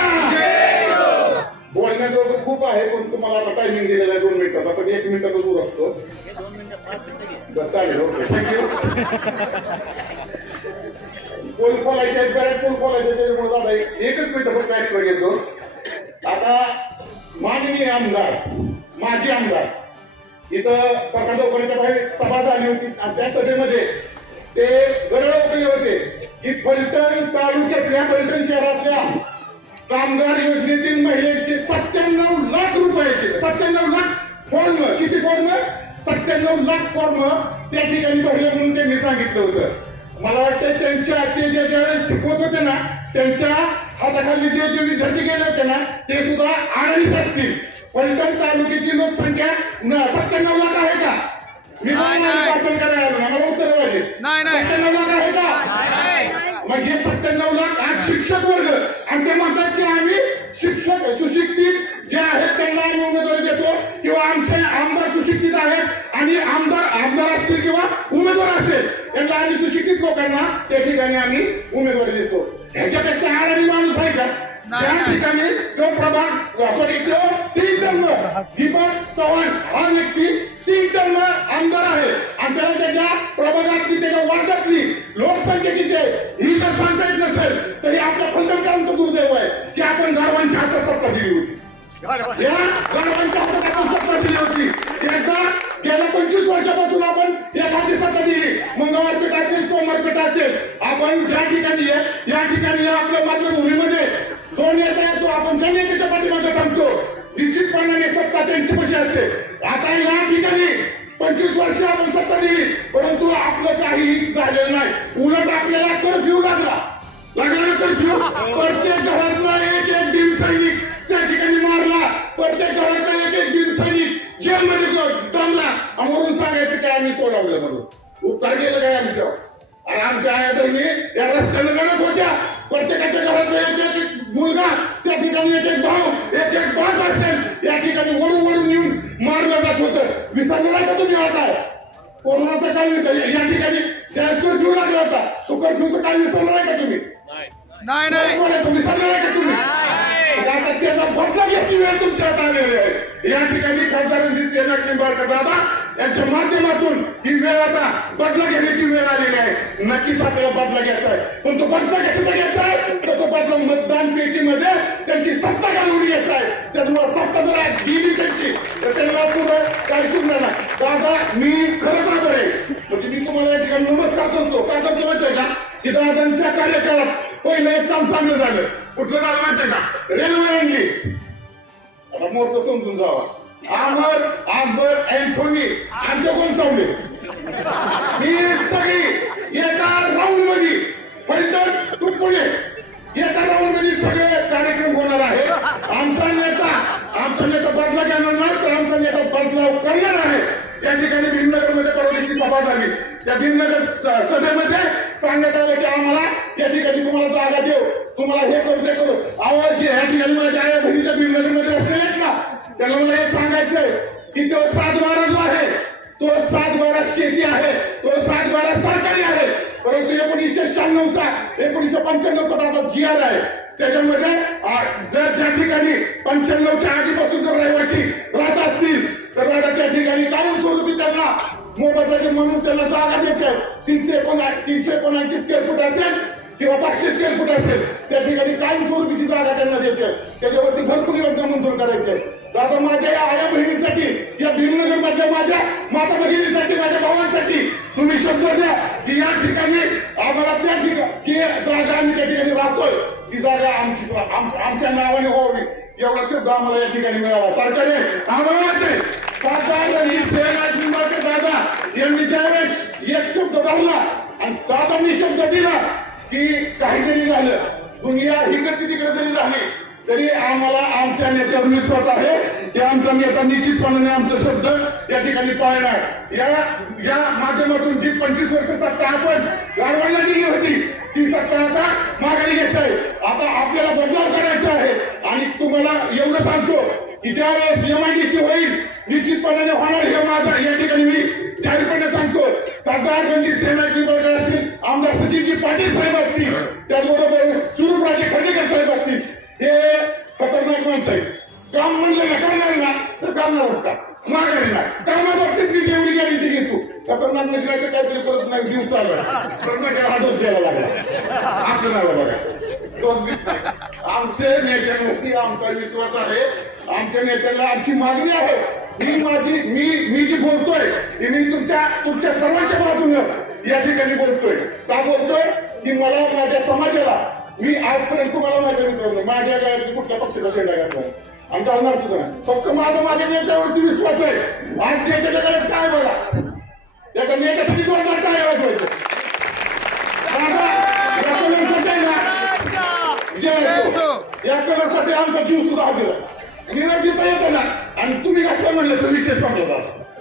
बोलण्याजोगं खूप आहे पण तुम्हाला आता टायमिंग दिलेला आहे 2 मिनिटाचा, पण 1 मिनिटाचा दूर असतो. चालेल, ओके, थँक्यू. पोल खोलायचे आहेत, बऱ्याच पोल खोलायचे त्याच्यामुळे दादा एकच मिनिट फक्त एक्स्ट्रा घेतो. आता माननीय आमदार, माजी आमदार इथं सरकार दवाखान्याच्या बाहेर सभा झाली होती आणि त्या सभेमध्ये ते गरळ ओकले होते की फलटण तालुक्यातल्या, फलटण शहरातल्या कामगार योजनेतील महिलांचे 97 लाख रुपयाचे 97 लाख फॉर्म, किती फॉर्म? 97 लाख फॉर्म त्या ठिकाणी भरले म्हणून त्यांनी सांगितलं होतं. मला वाटतं त्यांच्या ते ज्यावेळेस शिकवत होते ना त्यांच्या हाताखाली जे जे विद्यार्थी गेले होते ना ते सुद्धा आळणीत असतील. फलटण तालुक्याची लोकसंख्या 97 लाख आहे का? मी भाषण करायला आलो, मला उत्तर पाहिजे. 97 लाख आहे का? मग हे 97 लाख आज शिक्षक वर्ग आणि ते म्हणतात की आम्ही शिक्षक सुशिक्षित जे आहेत त्यांना आम्ही उमेदवारी देतो किंवा आमचे आमदार सुशिक्षित आहेत आणि आमदार असतील किंवा उमेदवार असेल त्यांना आम्ही सुशिक्षित लोकांना त्या ठिकाणी आम्ही उमेदवारी देतो. ह्याच्यापेक्षा आळणी माणूस आहे का? त्या ठिकाणी तो प्रभाग सॉरी तो 3 टर्म दीपक चव्हाण हा व्यक्ती 3 टर्म आमदार आहे आणि त्याला त्याच्या प्रभागातली त्याच्या वार्डातली लोकसंख्या किती आहे ही जर सांगता येत नसेल तरी आपल्या फलटणकरांचं दुर्दैव आहे की आपण गावांच्या हातात सत्ता दिली होती. या गावांच्या हातात आपण सत्ता दिली होती. एकदा गेल्या 25 वर्षापासून आपण एखादी सत्ता दिली, मंगळवार पेठ असेल, सोमवार पेठ असेल, आपण ज्या ठिकाणी या ठिकाणी आपल्या मातृभूमीमध्ये जो नेता येतो आपण त्या नेत्याच्या पाठीमागे थांबतो. निश्चितपणाने सत्ता त्यांची कशी असते. आता या ठिकाणी 25 वर्ष आपण सत्ता दिली परंतु आपलं काही झालेलं नाही. उलट आपल्याला कर्फ्यू लागला ना कर्फ्यू. प्रत्येक घरातला एक भीम सैनिक त्या ठिकाणी मारला. प्रत्येक घरातला एक भीम सैनिक जेलमध्ये दमला आणि वरून सांगायचं काय आम्ही सोडवलं म्हणून. उपकार केलं काय आमच्यावर? आणि आमच्या आया बहिणी या रस्त्याने लढत होत्या. प्रत्येकाच्या घरातला एक मुलगा त्या ठिकाणी एक भाऊ एक बाप असेल या ठिकाणी वळून येऊन मारलं जात होतं. विसरलं नाही का तुम्ही? आता कोरोनाचा काय या ठिकाणी ज्यावेळेस कर्फ्यू लागला होता तो कर्फ्यूचा काय विसरलं नाही का तुम्ही? नाही विसरलं नाही का तुम्ही? आता त्याचा बदला घ्यायची वेळ तुमच्या हातात आलेली आहे. या ठिकाणी खासदार रणजित सिंह नाईक निंबाळकर दादा यांच्या माध्यमातून ही वेळ आता बदला घेण्याची वेळ आलेली आहे. नक्कीच आपल्याला बदला घ्यायचा आहे पण तो बदला कशाचा घ्यायचा आहे तर तो बदला मतदान पेटीमध्ये त्यांची सत्ता घालून घ्यायचा आहे. त्यामुळे सत्ता जर गेली त्यांची तर त्यांना पुढे काही सुचणार नाही. दादा मी खरंच आभार आहे म्हणजे मी तुम्हाला या ठिकाणी नमस्कार करतो. का करतो माहितीये का की दादांच्या कार्यकाळात पहिलं एक काम चांगलं झालं. कुठलं झालं माहितीये का? रेल्वे आणली. आता मोर्चा समजून जावा. आमर अकबर अँथोनी आमच्या कोण सावले ही सगळी एका राऊंड मध्ये फलटण टू पुणे एका राऊंड मध्ये सगळे कार्यक्रम होणार आहे. आमचा नेता बदला घेणार नाही तर आमचा नेता बदलाव करणार आहे. या ठिकाणी भीमनगरमध्ये परवा दिवशी सभा झाली. त्या भीमनगर सभेमध्ये सांगण्यात आलं की आम्हाला या ठिकाणी तुम्हाला जागा देऊ, तुम्हाला हे करू ते करू. आवाज जे या ठिकाणी माझ्या आया बहिणीच्या भीमनगरमध्ये बसलेले आहेत ना, त्यांना मला हे सांगायचंय की तो 7/12 जो आहे तो 7/12 शेती आहे, तो 7/12 सरकारी आहे. परंतु 1996चा 1995चा आता GR आहे, त्याच्यामध्ये जर ज्या ठिकाणी 95च्या आधीपासून जर रहिवासी राहत असतील तर त्या ठिकाणी कायमस्वरूपी त्यांना मोबदल्याचे म्हणून त्यांना जागा द्यायची आहे. 379 स्क्वेअर फूट असेल किंवा 500 स्क्वेअर फूट असेल, त्या ठिकाणी कायमस्वरूपीची जागा त्यांना द्यायची आहे. त्याच्यावरती भरपूर योजना मंजूर करायची आहे. दादा माझ्या या आया बहिणीसाठी, या भीमनगर मधल्या माझ्या माता भगिनीसाठी, माझ्या भावांसाठी तुम्ही शब्द द्या की या ठिकाणी आम्हाला त्या ठिकाणी जी जागा आम्ही त्या ठिकाणी राहतोय ती जागा आमच्या नावाने व्हावी, एवढा शब्द आम्हाला या ठिकाणी मिळावा. सरकारने आम्हाला वाटते दादा यांनी ज्यावेळेस एक शब्द धरला आणि दादांनी शब्द दिला की काही जरी झालं, दुनिया हिकडची तिकडे जरी झाली तरी आम्हाला आमच्या नेत्यावर विश्वास आहे की आमचा नेता निश्चितपणाने आमचा शब्द या ठिकाणी पाळणार. या माध्यमातून जी 25 वर्ष सत्ता आपण गाडवायला दिली होती ती सत्ता आता माघारी घ्यायची आहे. आता आपल्याला बदलाव करायचा आहे आणि तुम्हाला एवढं सांगतो की ज्या वेळेस MIDC होईल निश्चितपणाने होणार हे माझा या ठिकाणी मी जाहीरपणे सांगतो. खासदार रणजित सिंह विभागातील आमदार सचिनजी पाटील साहेब असतील, त्याचबरोबर सुरूराजे खंडेकर साहेब असतील, हे खतरनाक माणसं आहेत. काम म्हणलं ना करणार ना तर करणारच का, माघारी ना कामाबाबतीत मी तेवढी गॅरंटी घेतो. खतरनाक म्हणजे नाही तर काहीतरी परत नाही दिवस चालू हा डोस द्यायला लागला असं नाही बघा. डोस दिसत नाही. आमचे नेत्यांवरती आमचा विश्वास आहे, आमच्या नेत्यांना आमची मागणी आहे. मी जी बोलतोय ती मी तुमच्या सर्वांच्या बाजूनं या ठिकाणी बोलतोय. का बोलतोय की मला माझ्या समाजाला, मी आजपर्यंत तुम्हाला माहिती मित्रांनो माझ्या गावात कुठल्या पक्षाचा झेंडा घातला आणि घालणार सुद्धा नाही. फक्त माझ्या नेत्यावरती विश्वास आहे. आज त्याच्याकडे काय बघा, त्या नेत्यासाठी जोरदार काय वाजवायचं या कलरसाठी आमचा जीव सुद्धा हजर आहे. निळं जिथं येतं ना आणि तुम्ही घातलं म्हणलं तर विषय संपला.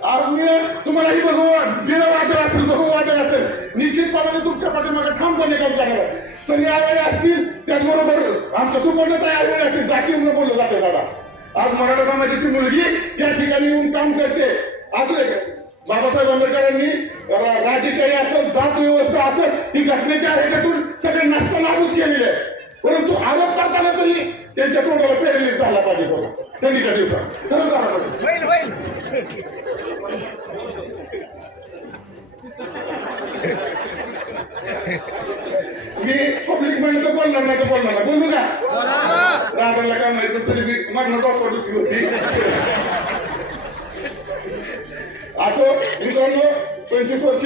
आज निळं तुम्हालाही बघू निळं वादळ असेल, बघू वादळ असेल, निश्चितपणाने तुमच्या पाठीमागे ठामपणे काम करणार आहे. सनी आवेळे असतील, त्याचबरोबर आमच्या सुपर्णताई आवेळे असतील, जातीवरून बोललं जाते दादा. आज मराठा समाजाची मुलगी या ठिकाणी येऊन काम करते. असू दे बाबासाहेब आंबेडकरांनी राजेशाही असेल, जात व्यवस्था असेल, ही घटनेच्या ह्याच्यातून सगळे नष्ट नाबूद केलेले आहे. परंतु आरोप करताना तरी त्यांच्या तोंडाला पेरलेच झाला पाहिजे बघा थंडीच्या दिवसात. खरं झाला पाहिजे. मी पब्लिक मध्ये तर बोलणार नाही, तर बोलणार ना बोलू का दादाला काय माहिती तरी मी मागणं डॉक्टर दुसरी होती. असो मित्रांनो, 25 वर्ष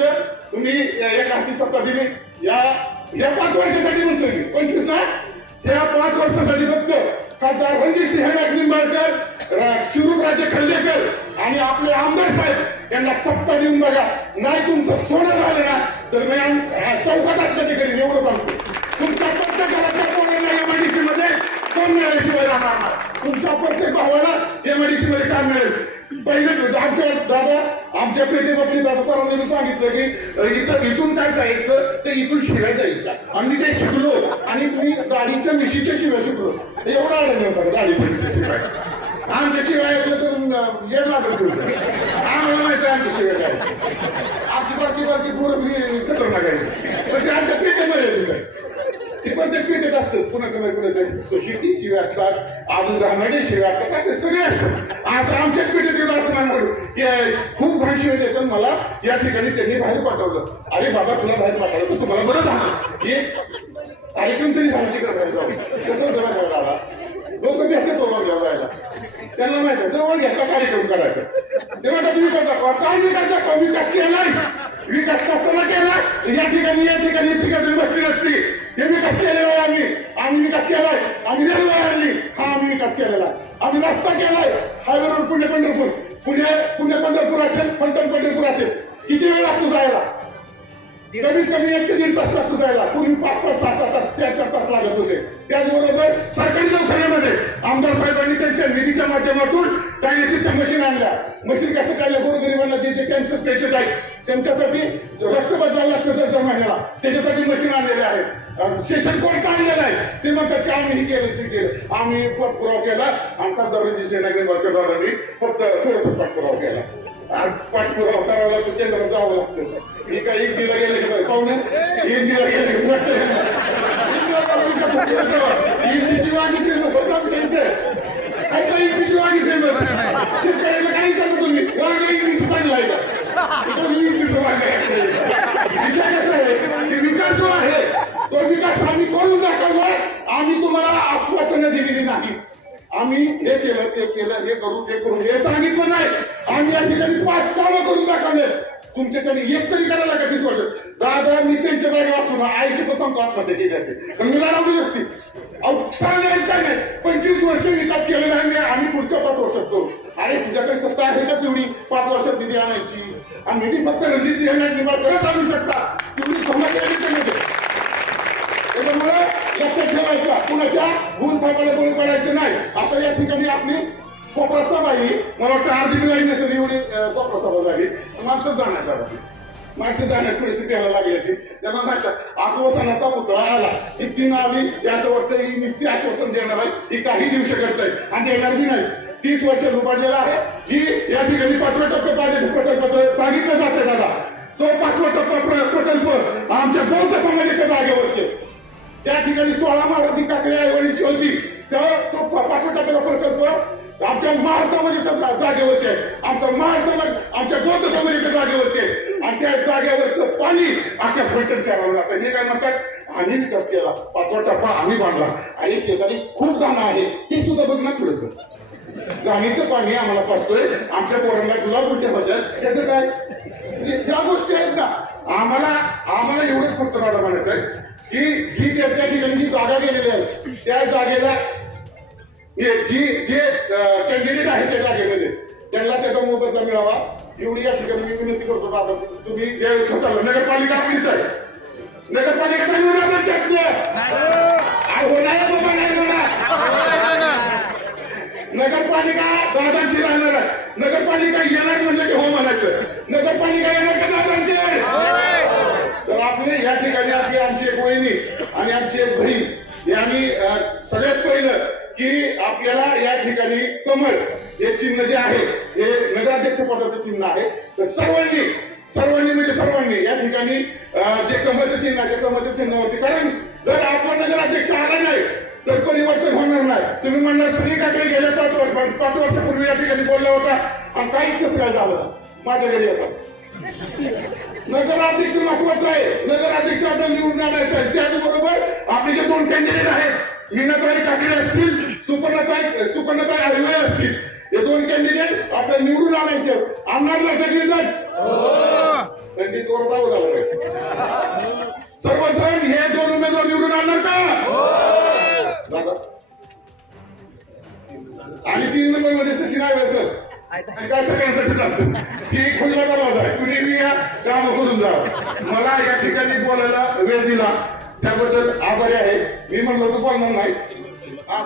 तुम्ही एका हाती सत्ता दिली. या 5 वर्षासाठी म्हणतोय मी, 25 ना, या 5 वर्षासाठी फक्त खासदार रणजित सिंह निंबाळकर, शिवराजे खंडेकर आणि आपले आमदार साहेब यांना सत्ता देऊन बघा. नाही तुमचं सोनं झालं ना तर मी चौकात आत्महत्या करीन एवढं सांगतो. तुमच्या प्रत्येक घराच्या पोरांना MIDC मध्ये काम मिळाल्याशिवाय राहणार नाही. तुमच्या प्रत्येक भावाला MIDC मध्ये काम मिळेल. पहिले आमच्या दादा आमच्या पेठेबाबतीत दादा सरांनी सांगितलं की इथून काय जायचं तर इथून शिव्या जायच्या आणि मी ते शिकलो आणि मी दाढीच्या मिशीच्या शिव्या शिकलो. एवढा आढळलं होता दाढीच्या मिशीच्या शिवाय. आमच्या शिवाय ऐकलं तर येड लागत होतं. आम्हाला माहिती आहे आमच्या शिवाय काय. आमची बारकी पोरं खतरनाक आहे, पण ते आमच्या पेठेमध्ये येते. ती प्रत्येक पेठेत असतंच, कुणाचं नाही कुणाचं सोशिटी शिवाय असतात, अजून घाणेरडे शिवाय असतात, ते सगळे असतात. आज आमच्याच पेठेत एवढं असं नाही म्हणून खूप घाण शिवाय द्यायचं. मला या ठिकाणी त्यांनी बाहेर पाठवलं. अरे बाबा तुला बाहेर पाठवलं तर तुम्हाला बरं झालं की कार्यक्रम तरी झाला तिकडे बाहेर जाऊ. कसं जरा घ्यायला आला लोक भेटते तो बघ जायला, त्यांना माहिती आहे जवळ घ्यायचा कार्यक्रम करायचा. तेव्हा तुम्ही करता काय विकास विकास केलाय, विकास कसला केला या ठिकाणी ठिकाणी बसली नसती. हे विकास केलेला आहे आम्ही विकास केलाय. आम्ही रेल्वे आणली, हा आम्ही विकास केलेला. आम्ही रस्ता केलाय, हायवे रोड पुणे पंढरपूर, पुणे पंढरपूर असेल, फलटण पंढरपूर असेल. किती वेळ लागतो जायला? कमीत कमी 1 ते 1.5 तास लागतो जायला. पूर्वी 5-5, 6-6 तास 4-4 तास लागत होते. त्याचबरोबर सरकारी दवाखान्यामध्ये आमदार साहेबांनी त्यांच्या शासनाच्या निधीच्या माध्यमातून डायलिसिसच्या मशीन आणल्या. मशीन कसं काढल्या? गोरगरिबांना जे कॅन्सर पेशंट आहेत त्यांच्यासाठी रक्त बदलावं लागतं जर महिन्याला, त्याच्यासाठी मशीन आणलेले आहेत. सेशन कोण काढलेलं आहे ते म्हणतात की आम्ही हे केलं ते केलं. आम्ही पाठपुरावा केला. आमचा दररोज सेनागिरी दादांनी फक्त थोडंसं पाठपुरावा केला. पाठपुरावा करावा लागतो, केंद्रात जावं लागतं. ही काय एक दिला गेले का पाहुणे? एक दिला गेले इंटीची वागी फेमस होत आमच्या इथे. काय काय इंटीची वागी फेमस? शेतकऱ्याला काही विचारतो तुम्ही, वाघ इंटीचं चांगलं आहे का? इंटीचं वाघ आहे. विषय कसा आहे की विकास जो आहे तो विकास आम्ही करून दाखवलाय. आम्ही तुम्हाला आश्वासनं दिलेली नाही. आम्ही हे केलं ते केलं, हे करू ते करू हे सांगितलं नाही. आम्ही या ठिकाणी 5 कामं करून दाखवले. तुमच्याच्याने एक तरी करायला का 20 वर्ष? दादा मी त्यांच्या जागी वाचतो ना, आयुष्य तो सांगतो आत्महत्या केली जाते, पण मी लावली नसती. अहो सांगायचं काय नाही. 25 वर्ष विकास केलेला आहे आम्ही पुढच्या 5 वर्षात करू. अरे तुझ्याकडे सत्ता आहे का तेवढी 5 वर्षात निधी आणायची? आणि निधी फक्त रणजित सिंह निवार करत आणू शकता. तेवढी क्षमता आहे. त्याच्यामुळे लक्षात ठेवायचा, कुणाच्या गुण थांबायला बळी पडायचं नाही. आता या ठिकाणी आपली कोपरा सभा ही मला वाटतं अर्धी लाईन नसेल एवढी कोपरा सभा झाली. माणसं जाण्यात आली, माणसं जाण्यात थोडीशी द्यायला लागली ती. त्यांना माहिती आश्वासनाचा पुतळा आला, ही ती नावली. असं वाटतं ही नुसती आश्वासन देणार आहे, ही काही दिवस करत आहे आणि देणार बी नाही. 30 वर्ष झुपाडलेला आहे. जी या ठिकाणी 5वा टप्पा पाहिजे प्रकल्पाचं सांगितलं जाते दादा, तो 5वा टप्पा प्रकल्प आमच्या बौद्ध समाजाच्या जागेवरचे. त्या ठिकाणी 16 महाराजची काकडी आईवडीलची होती, तर तो 5व्या टप्प्याचा प्रकल्प आमच्या महार समाजाच्या जागेवरती आहे. आमचा महार समाज आमच्या बौद्ध समाजाच्या जागेवरती आहे. आणि त्या जागेवरचं पाणी अख्या फलटण शहराला जातं. हे काय म्हणतात, आम्ही विकास केला, 5वा टप्पा आम्ही बांधला. आणि शेजारी खूप गाणं आहे ते सुद्धा बघ ना थोडंसं. गाणीचं पाणी आम्हाला पाहतोय, आमच्या पोरांना गुलाब उलटे होतात, त्याचं काय? या गोष्टी आहेत ना. आम्हाला एवढंच फक्त दादा म्हणायचं आहे की जी त्या ठिकाणी जी जागा गेलेली आहे त्या जागेला जे कॅन्डिडेट आहेत त्या जागेमध्ये त्यांना त्याचा मोबदला मिळावा एवढी या ठिकाणी मी विनंती करतो. दादा तुम्ही ज्यावेळेस चालला नगरपालिका आपलीच आहे, नगरपालिकेचा नगरपालिका दादांची राहणार आहे. नगरपालिका येणार म्हणजे की हो म्हणायचं. नगरपालिका येणार का दादांचे? तर आपले या ठिकाणी आपली आमची एक वहिनी आणि आमची एक बहीण यांनी सगळ्यात पहिलं की आपल्याला या ठिकाणी कमळ हे चिन्ह जे आहे हे नगराध्यक्ष पदाचं चिन्ह आहे. तर सर्वांनी म्हणजे सर्वांनी या ठिकाणी जे कमळचं चिन्ह आहे त्या कमळच्या चिन्हावरती, कारण जर आपण नगराध्यक्ष आला नाही तर परिवर्तन होणार नाही. तुम्ही म्हणणार सगळीकडे गेल्या 5 वर्षापूर्वी या ठिकाणी बोलला होता आणि काहीच कसं काय झालं माझ्या घरी आता. नगराध्यक्ष महत्वाचा आहे, नगराध्यक्ष आपल्याला निवडून आणायचं आहे. त्याचबरोबर आपले जे 2 कॅन्डिडेट आहेत, मीनाताई काकडे असतील, सुपर्णाताई आर्वे असतील, हे 2 कॅन्डिडेट आपल्याला निवडून आणायचे. आणणार ना सगळे जण? पंडित वरदाव झालं सर्वजण हे 2 उमेदवार निवडून आणणार का दादा? आणि 3 नंबर मध्ये सचिन आहे सर, काय सगळ्यांसाठीच असतं. ती खुल्ला दरवाजा आहे, कुणी बी या काम करून जा. मला या ठिकाणी बोलायला वेळ दिला त्याबद्दल आभारी आहे. मी म्हणलो की बोलणार नाही,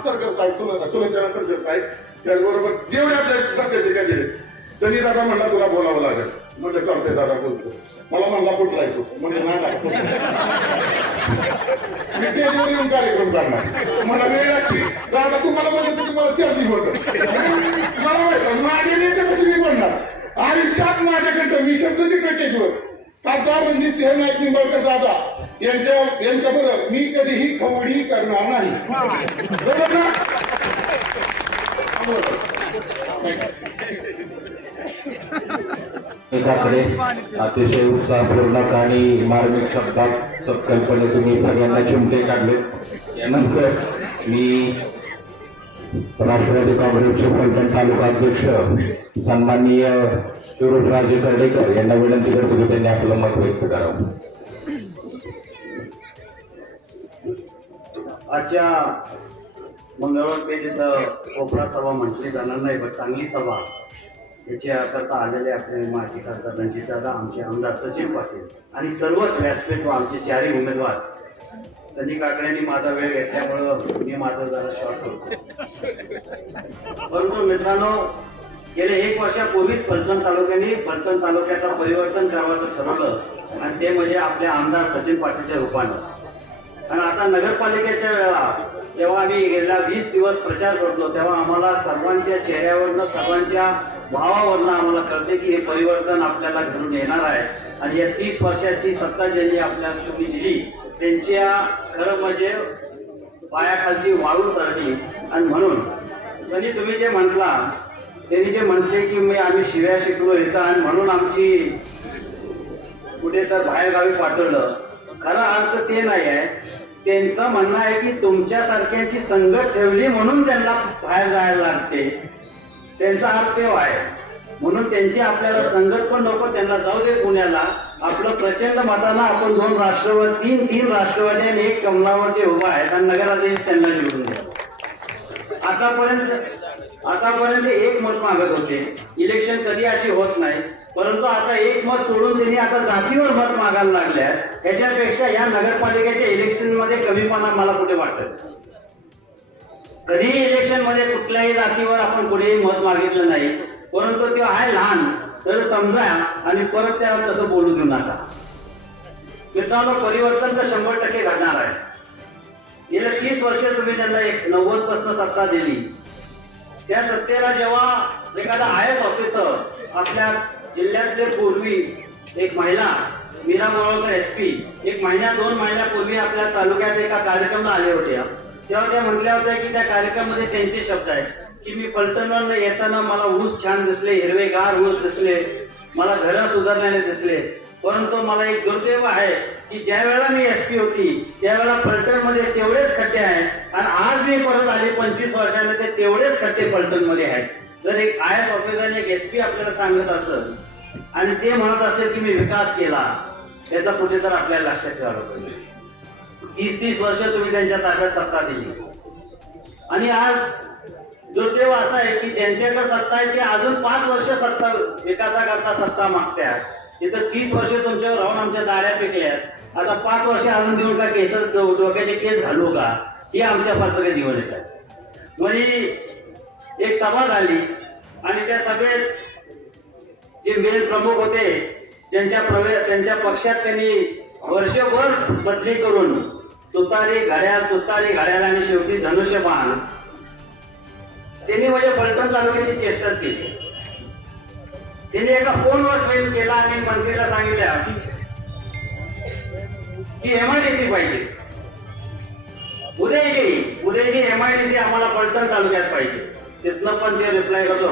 सर करताय सुलक्षणा सर करताय. त्याचबरोबर जेवढे आपल्या बसले कॅन्डिडेट सनी दादा म्हणला तुला बोलावं लागेल. म्हणजे चालतंय दादा बोलतो. मला म्हणला कुठला आहे तू म्हणजे नाही मी टेजवर येऊन कार्यक्रम करणार, मला वेळ लागते. दादा तुम्हाला बोलतो तुम्हाला चार्जिंग होतं, मला माहिती माझ्या नेत्यापाशी मी बोलणार. आयुष्यात माझ्याकडं मी शब्द तिकडे टेजवर खासदार रणजित सिंह नाईक निंबाळकर दादा यांच्या बरोबर मी कधीही खवडी करणार नाही. बरोबर ना? एकाकडे अतिशय उत्साहपूर्ण आणि मार्मिक शब्दात कल्पने तुम्ही सगळ्यांना चिमटे काढले. यानंतर मी राष्ट्रवादी काँग्रेसचे फलटण तालुका अध्यक्ष सन्माननीय शिवराजराजे कर्डेकर यांना विनंती करतो की त्यांनी आपलं मत व्यक्त करावं. आजच्या मंगळवार पेठेचं कोपरा सभा म्हटली जाणार नाही, पण चांगली सभा याच्याकरता आलेले आपले माजी खासदार रणजितदादा, आमचे आमदार सचिन पाटील आणि सर्वच व्यासपीठ व आमचे 4ही उमेदवार सनी काकड्यांनी माझा वेळ घेतल्यामुळं मी माझं जरा शॉर्ट करतो. परंतु मित्रांनो, गेले 1 वर्षापूर्वीच फलटण तालुक्याचं परिवर्तन करायचं ठरवलं आणि ते म्हणजे आपल्या आमदार सचिन पाटीलच्या रूपानं. आणि आता नगरपालिकेच्या वेळा जेव्हा आम्ही गेल्या 20 दिवस प्रचार करतो तेव्हा आम्हाला सर्वांच्या चेहऱ्यावरनं, सर्वांच्या भावावरनं आम्हाला कळते की हे परिवर्तन आपल्याला घडून येणार आहे. आणि या 30 वर्षाची सत्ता ज्यांनी आपल्याला तुम्ही दिली त्यांच्या खरं म्हणजे पायाखालची वाळू सरली. आणि म्हणून सनी तुम्ही जे म्हटला, त्यांनी जे म्हटले की आम्ही शिव्या शिकलो इथं आणि म्हणून आमची कुठे तर बाहेरगावी पाठवलं, खरा अर्थ ते नाही आहे. त्यांचं म्हणणं आहे की तुमच्यासारख्यांची संगत ठेवली म्हणून त्यांना बाहेर जायला लागते, त्यांचा अर्थ ते आहे. म्हणून त्यांची आपल्याला संगत पण नको, त्यांना जाऊ दे पुण्याला. आपलं प्रचंड मतानं आपण 2 राष्ट्रवादी, 3 राष्ट्रवादी आणि 1 कमलावर जे उभा आहेत आणि नगराध्यक्ष त्यांना निवडून द्या. आतापर्यंत 1 मत मागत होते. इलेक्शन कधी अशी होत नाही, परंतु आता 1 मत सोडून त्यांनी आता जातीवर मत मागायला लागल्या. ह्याच्यापेक्षा या नगरपालिकेच्या इलेक्शन मध्ये कमीपणा मला कुठे वाटत. कधीही इलेक्शन मध्ये कुठल्याही जातीवर आपण कुठेही मत मागितलं नाही, परंतु ते आहे लहान तर समजा आणि परत त्याला तसं बोलू देऊ नका. मित्रांनो, परिवर्तन तर 100% घडणार आहे. गेल्या 30 वर्ष तुम्ही त्यांना 90 पासून सत्ता दिली. त्या सत्तेला जेव्हा एखादा IAS ऑफिसर आपल्या जिल्ह्यातले पूर्वी एक महिला मीरा बोरकर SP 1 महिन्या 2 महिन्यापूर्वी आपल्या तालुक्यात एका कार्यक्रमाला आले होते, तेव्हा त्या म्हटल्या होत्या की त्या कार्यक्रमामध्ये त्यांचे शब्द आहेत की मी फलटणवरून येताना मला ऊस छान दिसले, हिरवेगार ऊस दिसले, मला घरं सुधारलेले दिसले, परंतु मला एक दुर्दैव आहे की ज्या वेळेला मी SP होती त्यावेळेला फलटणमध्ये तेवढेच खड्डे आहेत आणि आज मी परत आली 25 वर्षांमध्ये तेवढेच खड्डे फलटणमध्ये आहेत. जर एक IAS ऑफिसर एक SP आपल्याला सांगत असेल आणि ते म्हणत असेल की मी विकास केला, त्याचा कुठे तर आपल्याला लक्षात ठेवायला पाहिजे. 30 वर्ष तुम्ही त्यांच्या ताब्यात सत्ता दिली आणि आज दुर्दैव असा आहे की ज्यांच्याकडे सत्ता आहे ते अजून 5 वर्ष सत्ता विकासाकरता सत्ता मागतात. तिथं 30 वर्ष तुमच्यावर राहून आमच्या दाड्या पिकल्यात, आता 5 वर्ष अजून देऊन का केस डोक्याचे केस घालू का, हे आमच्या फारसं जीवन येत आहे. म्हणजे एक सभा झाली आणि त्या सभेत जे मेन प्रमुख होते त्यांच्या पक्षात त्यांनी वर्षभर बदली करून तुतारी घड्याळ आणि शेवटी धनुष्यबाण त्यांनी म्हणजे फलटण तालुक्याची चेष्टाच केली. त्यांनी एका फोनवर ट्रेन केला आणि मंत्रीला सांगितल्या की MIDC पाहिजे, उदयची MIDC आम्हाला फलटण तालुक्यात पाहिजे. तिथनं पण ते रिप्लाय करतो,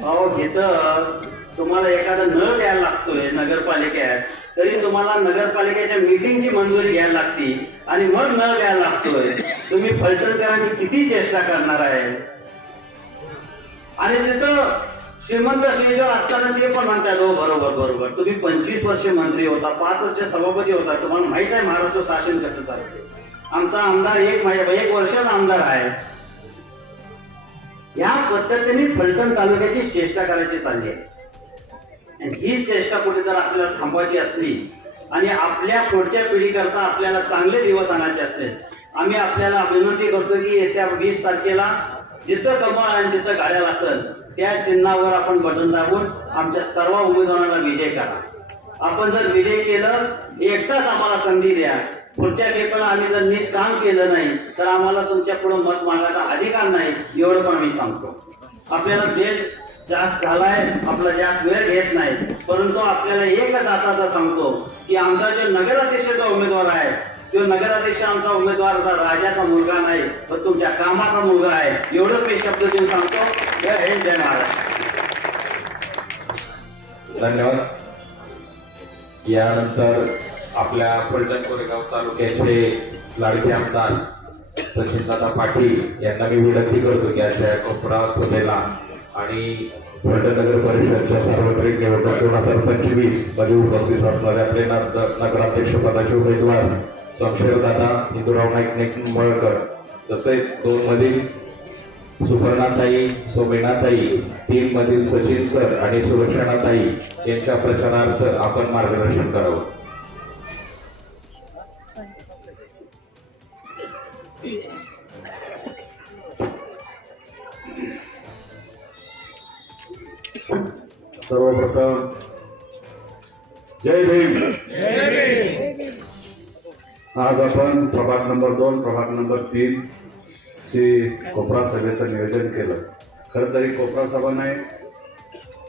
हो घेतं तुम्हाला एखादा नळ द्यायला लागतोय नगरपालिकेत, तरी तुम्हाला नगरपालिकेच्या मीटिंगची मंजुरी घ्यायला लागती आणि मग नळ द्यायला लागतोय. तुम्ही फलटणकरांची किती चेष्टा करणार आहे. आणि तिथं श्रीमंत श्रीदेव असताना ते पण म्हणतात, हो बरोबर तुम्ही 25 वर्ष मंत्री होता, 5 वर्ष सभापती होता, तुम्हाला माहित आहे महाराष्ट्र शासन कसं चालते. आमचा आमदार 1 वर्षाचा आमदार आहे. या पद्धतीने फलटण तालुक्याची चेष्टा करायची चालली आहे. ही चेष्टा कुठे जर आपल्याला थांबवायची असली आणि आपल्या पुढच्या पिढीकरता आपल्याला चांगले दिवस आणायचे असले, आम्ही आपल्याला विनंती करतो की येत्या 20 तारखेला जिथं कमळ आणि जिथं घड्याळ असेल त्या चिन्हावर आपण बटन दाबून आमच्या सर्व उमेदवारांना विजय करा. आपण जर विजय केलं, एकदाच आम्हाला संधी द्या. पुढच्या खेपेला आम्ही जर नीट काम केलं नाही तर आम्हाला तुमच्या पुढे मत मागायचा अधिकार नाही, एवढं पण आम्ही सांगतो. आपल्याला वेळ जास्त झालाय, आपला जास्त वेळ घेत नाही, परंतु आपल्याला एकच आता सांगतो की आमचा जो नगराध्यक्षाचा उमेदवार आहे तो नगराध्यक्ष आमचा उमेदवार राजाचा मुलगा नाही पण तुमच्या कामाचा मुलगा आहे, एवढंच मी शब्द देऊन सांगतो. जय हिंद, जय महाराष्ट्र. धन्यवाद. यानंतर आपल्या फलटण कोरेगाव तालुक्याचे लाडके आमदार सचिनदादा पाटील यांना मी विनंती करतो की अशा कोपरा सभेला आणि फलटण नगर परिषदच्या सार्वत्रिक निवडणूक 2025 मध्ये उपस्थित असणारे आपले नगराध्यक्ष पदाचे उमेदवार शमशेरदादा हिंदूराव नाईक निंबाळकर, तसेच 2 मधील सुपर्णाताई सोमेनाताई, 3 मधील सचिन सर आणि सुलक्षणाताई यांच्या प्रचारार्थ आपण मार्गदर्शन करावं. सर्वप्रथम जय भीम. आज आपण प्रभाग नंबर 2 प्रभाग नंबर 3 ची कोपरा सभेचं नियोजन केलं. खरं तरी कोपरा सभा नाही,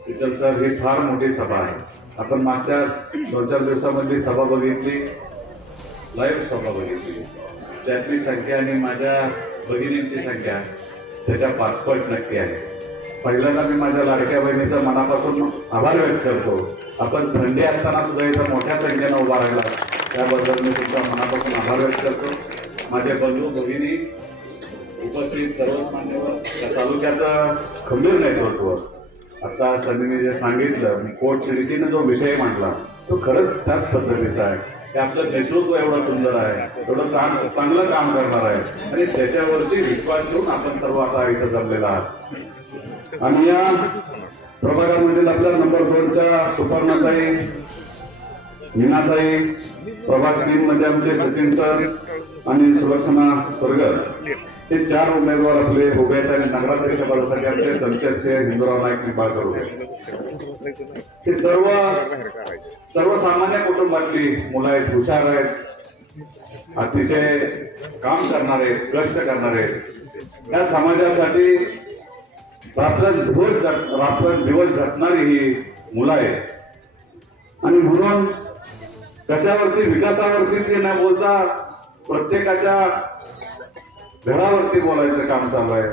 विठ्ठल सर ही फार मोठी सभा आहे. आपण मागच्या 2-4 दिवसामध्ये सभा बघितली, लाईव्ह सभा बघितली. त्यातली संख्या आणि माझ्या भगिनींची संख्या त्याच्या 5 पट नक्की आहे. पहिल्यांदा मी माझ्या लाडक्या बहिणीचा मनापासून आभार व्यक्त करतो. आपण थंडी असताना सुद्धा इथं मोठ्या संख्येनं उभा राहिला, त्याबद्दल मी तुमचा मनापासून आभार व्यक्त करतो. माझे बंधू भगिनी, उपस्थित सर्वच मान्यवर, त्या तालुक्याचं खंबीर नेतृत्व. आता सनीने जे सांगितलं, कोर्ट रीतीने जो विषय मांडला तो खरंच त्याच पद्धतीचा आहे. की आपलं नेतृत्व एवढं सुंदर आहे, एवढं चांगलं काम करणार आहे आणि त्याच्यावरती विश्वास ठेवून आपण सर्व आता इथं जमलेला आहात. आणि या प्रभागामधील आपल्या नंबर 2च्या सुपर्णाताई, मीनाताई, प्रभाग 3 मध्ये आमचे सचिन सर आणि सुलक्षणा स्वर्गर, हे 4 उमेदवार आपले उभे आहेत. आणि नगराध्यक्ष पदासाठी आमचे संचय हिंदूराव नाईक निंबाळकर उभे. हे सर्वसामान्य कुटुंबातली मुलं आहेत, हुशार आहेत, अतिशय काम करणारे, कष्ट करणारे, त्या समाजासाठी रात्रंदिवस झटणारी ही मुलं आहेत. आणि म्हणून कशावरती, विकासावरती ते न बोलता प्रत्येकाच्या घरावरती बोलायचं काम चालू आहे.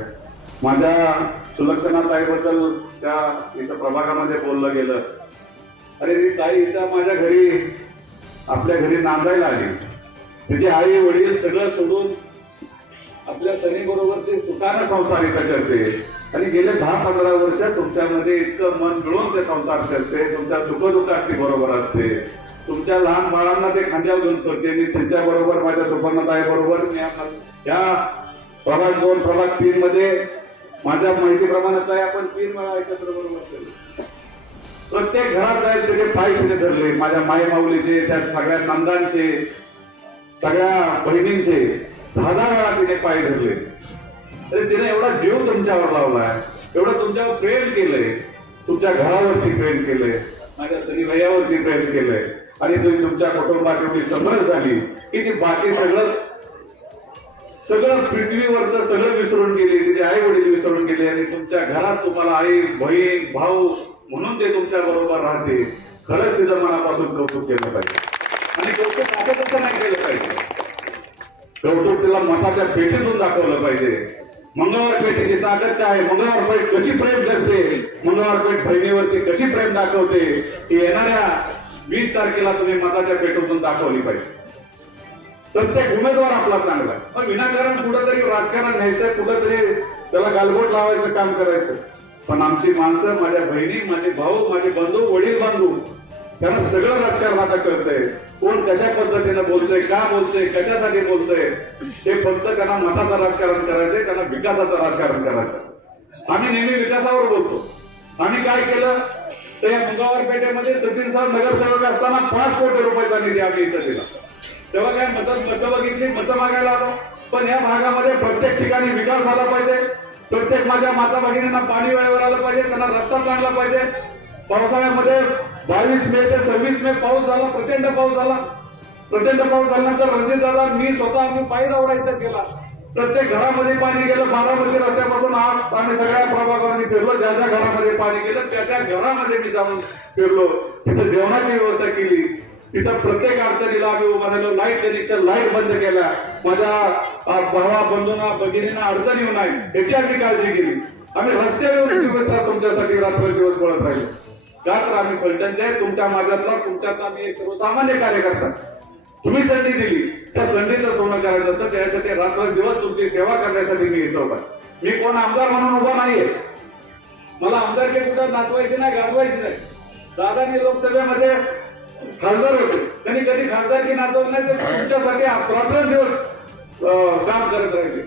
माझ्या सुलक्षणाताईबद्दल त्या इथं प्रभागामध्ये बोललं गेलं, अरे ती ताई इथं माझ्या घरी, आपल्या घरी नांदायला आली. तिचे आई वडील सगळं सोडून आपल्या सनीबरोबर ते सुखानं संसार इथं करते आणि गेले 10-15 वर्ष तुमच्यामध्ये इतकं मन मिळून ते संसार करते. तुमच्या सुखदुःखात ती बरोबर असते. तुमच्या लहान बाळांना ते खांद्यावर घेऊन करते. मी त्यांच्या बरोबर, माझ्या सुपर्णताई बरोबर, मी या प्रभाग 2 प्रभाग 3 मध्ये माझ्या माहितीप्रमाणे ताई आपण 3 वेळा एकत्र बरोबर केलं. प्रत्येक घरात आहे त्याचे पाय तिथे धरले, माझ्या माई माऊलीचे, त्या सगळ्या नंदांचे, सगळ्या बहिणींचे 10 वेळा तिने पाय धरले. तरी तिने एवढा जीव तुमच्यावर लावलाय, एवढं तुमच्यावर प्रेम केलंय, तुमच्या घरावरती प्रेम केलंय, माझ्या सनी भैयावरती प्रेम केलंय. आणि तुम्ही तुमच्या कुटुंबात एवढी समरस झाली की ती बाकी सगळं पृथ्वीवरचं सगळं विसरून गेली, तिचे आई वडील विसरून गेले आणि तुमच्या घरात तुम्हाला आई, बहीण, भाऊ म्हणून ते तुमच्या बरोबर राहते. खरंच तिचं मनापासून कौतुक केलं पाहिजे. आणि कौतुक असं नाही केलं पाहिजे, कौतुक तिला मताच्या पेटीतून दाखवलं पाहिजे. मंगळवार पेटीची ताकद आहे, मंगळवार पेठ कशी प्रेम करते, मंगळवार पेठ बहिणीवरती कशी प्रेम दाखवते, ही येणाऱ्या 20 तारखेला तुम्ही मताच्या पेटीतून दाखवली पाहिजे. प्रत्येक उमेदवार आपला चांगला आहे, पण विनाकारण कुठंतरी राजकारण न्यायचं, कुठंतरी त्याला गालबोट लावायचं काम करायचं. पण आमची माणसं, माझ्या बहिणी, माझे भाऊ, माझे बंधू, वडील बांधू, त्यांना सगळं राजकारण आता कळतंय. कोण कशा पद्धतीने बोलतोय, का बोलतोय, कशासाठी बोलतोय, हे फक्त त्यांना मताचं राजकारण करायचंय, त्यांना विकासाचं राजकारण करायचं. आम्ही नेहमी विकासावर बोलतो. आम्ही काय केलं तर या मंगळवार पेठेमध्ये सचिन साहेब नगरसेवक असताना 5 कोटी रुपयाचा निधी आम्ही इथं दिला. तेव्हा काय मतं बघितली, मतं मागायला आलो. पण या भागामध्ये प्रत्येक ठिकाणी विकास झाला पाहिजे, प्रत्येक माझ्या माता भगिनींना पाणी वेळेवर आलं पाहिजे, त्यांना रस्ता चांगला पाहिजे. पावसाळ्यामध्ये 22 मे ते 26 मे पाऊस झाला, प्रचंड पाऊस झाला. प्रचंड पाऊस झाल्यानंतर रणजित दादा, मी स्वतः आम्ही पायी दौरा इथं केला. प्रत्येक घरामध्ये पाणी गेलं. बारामती रस्त्यापासून आज आम्ही सगळ्या प्रभागामध्ये फिरलो. ज्या ज्या घरामध्ये पाणी गेलं त्या त्या घरामध्ये मी जाऊन फिरलो. तिथं जेवणाची व्यवस्था केली. तिथं प्रत्येक अडचणीला आम्ही उभा राहिलो. लाईट कनेक्शन, लाईट बंद केल्या. माझ्या भावा बंधूंना भगिनींना अडचण येऊ नये याची आम्ही काळजी केली. आम्ही रस्त्यावर व्यवस्था तुमच्यासाठी रात्रदिवस पळत राहिलो. का तर आम्ही फलटणचे आहे. तुमच्या माझ्यातला, तुमच्यात आम्ही एक सर्वसामान्य कार्यकर्ता. तुम्ही संधी दिली, त्या संधीचं सोनं करायचं असतं. त्यासाठी रात्रदिवस तुमची सेवा करण्यासाठी मी येतो. मी कोण आमदार म्हणून उभा नाहीये. मला आमदारकी कुठं नाचवायची नाही, गाजवायची नाही. दादानी लोकसभेमध्ये खासदार होते, त्यांनी कधी खासदारकी नाचवलं नाही. तर तुमच्यासाठी रात्रदिवस काम करत राहिले.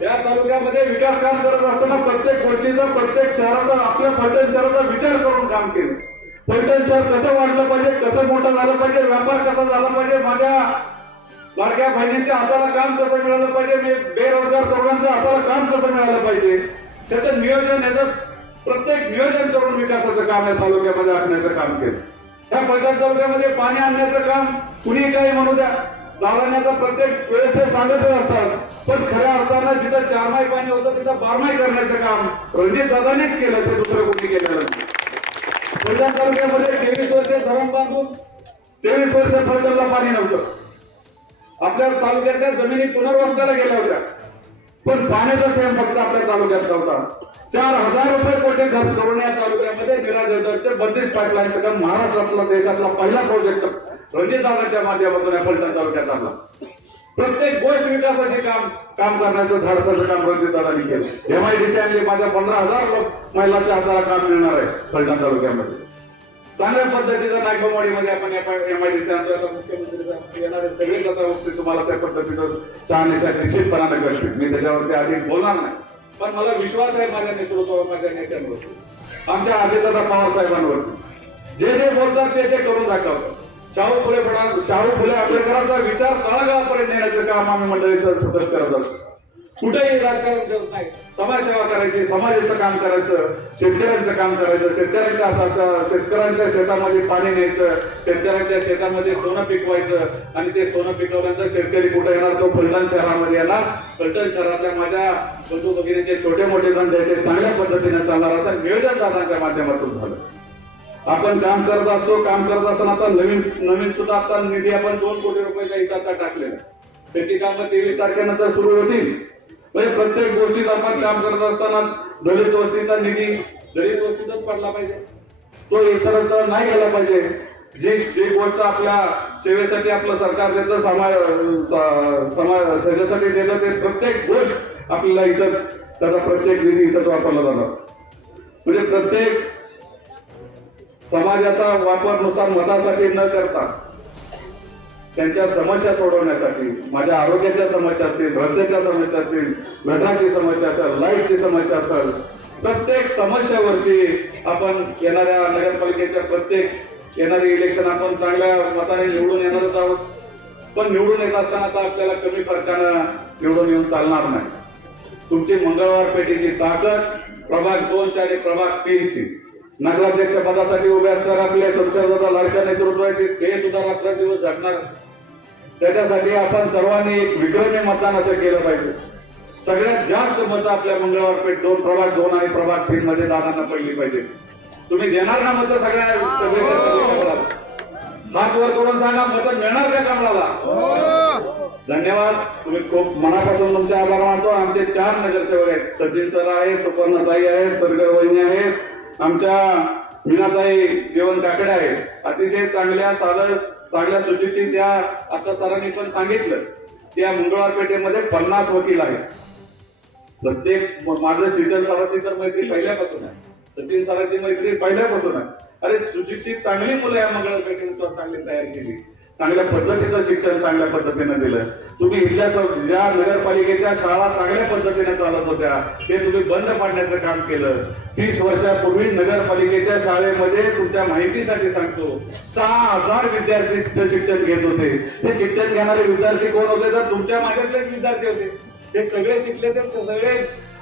या तालुक्यामध्ये विकास काम करत असताना प्रत्येक गोष्टीचा, प्रत्येक शहराचा, आपल्या फलटण शहराचा विचार करून काम केलं. फलटण शहर कसं वाढलं पाहिजे, कसं मोठं झालं पाहिजे, व्यापार कसा झाला पाहिजे, माझ्या लाडक्या बहिणीच्या हाताला काम कसं मिळालं पाहिजे, बेरोजगार तरुणांच्या हाताला काम कसं मिळालं पाहिजे, त्याचं नियोजन याचं प्रत्येक नियोजन करून विकासाचं काम या तालुक्यामध्ये आणण्याचं काम केलं. त्या फलटण तालुक्यामध्ये पाणी आणण्याचं काम कुणी काही म्हणू द्या, दादांनी आता प्रत्येक वेळेस ते सांगतच असतात, पण खऱ्या अर्थानं जिथं 4 माही पाणी होतं तिथं 12 माही करण्याचं काम रणजित दादांनीच केलं, ते दुसरं कोणी केलेलं नाही. फलटण तालुक्यामध्ये 23 वर्षे धरण बांधून 23 वर्ष फलटणला पाणी नव्हतं. आपल्या तालुक्यातल्या जमिनी पुनर्वसनाला गेल्या होत्या, पण पाण्याचा थेंब फक्त आपल्या तालुक्यात नव्हता. 4,000 रुपये कोटी खर्च करून या तालुक्यामध्ये निराजरचे बंदिस्त पाईपलाईनचं काम महाराष्ट्रातला देशातला पहिला प्रोजेक्ट रणजितदादांच्या माध्यमातून या फलटण तालुक्यात आणला. प्रत्येक गोष्ट विकासाचे काम करण्याचं धाडसाचं काम रणजितदादांनी केलं. MIDC आणली, माझ्या 15,000 महिलांच्या हाताला काम मिळणार आहे फलटण तालुक्यामध्ये. चांगल्या पद्धतीचा नागबावाडीमध्ये आपण MIDC आणतो. आता मुख्यमंत्री येणारे सगळेच आता तुम्हाला त्या पद्धतीनं शहानिशा निश्चितपणाने करतील. मी त्याच्यावरती अधिक बोलणार नाही, पण मला विश्वास आहे माझ्या नेतृत्वावर, माझ्या नेत्यांवरती, आमच्या अजितदादा पवार साहेबांवरती. जे जे बोलतात ते करून दाखवतात. शाहू फुले आंबेडकरांचा विचार तळागाळापर्यंत नेण्याचं काम आम्ही मंडळी सतत करत असतो. कुठेही राजकारण करत नाही. समाजसेवा करायची, समाजाचं काम करायचं, शेतकऱ्यांचं काम करायचं, शेतकऱ्यांच्या शेतामध्ये पाणी न्यायचं, शेतकऱ्यांच्या शेतामध्ये सोनं पिकवायचं, आणि ते सोनं पिकवल्यानंतर शेतकरी कुठे येणार, तो फलटण शहरामध्ये येणार. फलटण शहरातल्या माझ्या बंधू भगिनीचे छोटे मोठे धंदे ते चांगल्या पद्धतीने चालणार असं नियोजन दादांच्या माध्यमातून झालं. आपण काम करत असतो, काम करत असताना आता नवीन सुद्धा आता निधी आपण 2 कोटी रुपयाच्या हिताचा टाकलेला, त्याची कामं 23 तारखेनंतर सुरू होतील. म्हणजे प्रत्येक गोष्टीत आपण काम करत असताना दलित वस्तीचा निधी दलित वस्तीतच पडला पाहिजे, तो इतरत्र नाही गेला पाहिजे. जी गोष्ट आपल्या सेवेसाठी आपलं सरकार देतं, समाजासाठी देतं, ते प्रत्येक गोष्ट आपल्याला इथंच त्याचा प्रत्येक निधी इथंच वापरला जाणार. म्हणजे प्रत्येक समाजाचा वापर नुसार मतासाठी न करता त्यांच्या समस्या सोडवण्यासाठी, माझ्या आरोग्याच्या समस्या असतील, रस्त्याच्या समस्या असतील, गटाराची समस्या असेल, लाईटची समस्या असेल, प्रत्येक समस्यावरती आपण येणाऱ्या नगरपालिकेच्या प्रत्येक येणारी इलेक्शन आपण चांगल्या मताने निवडून येणारच आहोत. पण निवडून येत असताना आता आपल्याला कमी फरकानं निवडून येऊन चालणार नाही. तुमची मंगळवार पेठीची ताकद प्रभाग 2ची आणि प्रभाग 3ची नगराध्यक्ष पदासाठी उभे असणारे आपले संसदाचा लाडका नेतृत्व आहे, ते सुद्धा रात्रदिवस झटणार. त्याच्यासाठी आपण सर्वांनी एक विक्रमी मतदान असं केलं पाहिजे. सगळ्यात जास्त मतं आपल्या मंगळवार पेठ 2 प्रभाग 2 आणि प्रभाग 3 मध्ये दादांना पडली पाहिजे. तुम्ही देणार ना मतं सगळ्यांना? हात वर करून सांगा, मतं मिळणार का कमळाला? धन्यवाद. तुम्ही खूप मनापासून तुमचे आभार मानतो. आमचे 4 नगरसेवक आहेत. सचिन सर आहेत, सुपर्णताई आहेत, सरगर वहिनी आहेत, आमच्या मीनाताई देवन काकडे आहेत. अतिशय चांगल्या चांगल्या सुशिक्षित. त्या आता सरांनी पण सांगितलं, त्या मंगळवार पेठेमध्ये 50 वकील आहेत. प्रत्येक माझं शीतल सरांची तर मैत्री पहिल्यापासून आहे, सचिन सरांची मैत्री पहिल्यापासून आहे. अरे सुशिक्षित चांगली मुलं या मंगळवार पेठेने चांगली तयार केली, चांगल्या पद्धतीचं शिक्षण चांगल्या पद्धतीनं दिलं. तुम्ही इथल्या ज्या नगरपालिकेच्या शाळा चांगल्या पद्धतीने चालत होत्या ते तुम्ही बंद पाडण्याचं काम केलं. 30 वर्षापूर्वी नगरपालिकेच्या शाळेमध्ये तुमच्या माहितीसाठी सांगतो 6,000 विद्यार्थी शिक्षण घेत होते. ते शिक्षण घेणारे विद्यार्थी कोण होते? तर तुमच्या माझ्यातलेच विद्यार्थी होते. ते सगळे शिकले, ते सगळे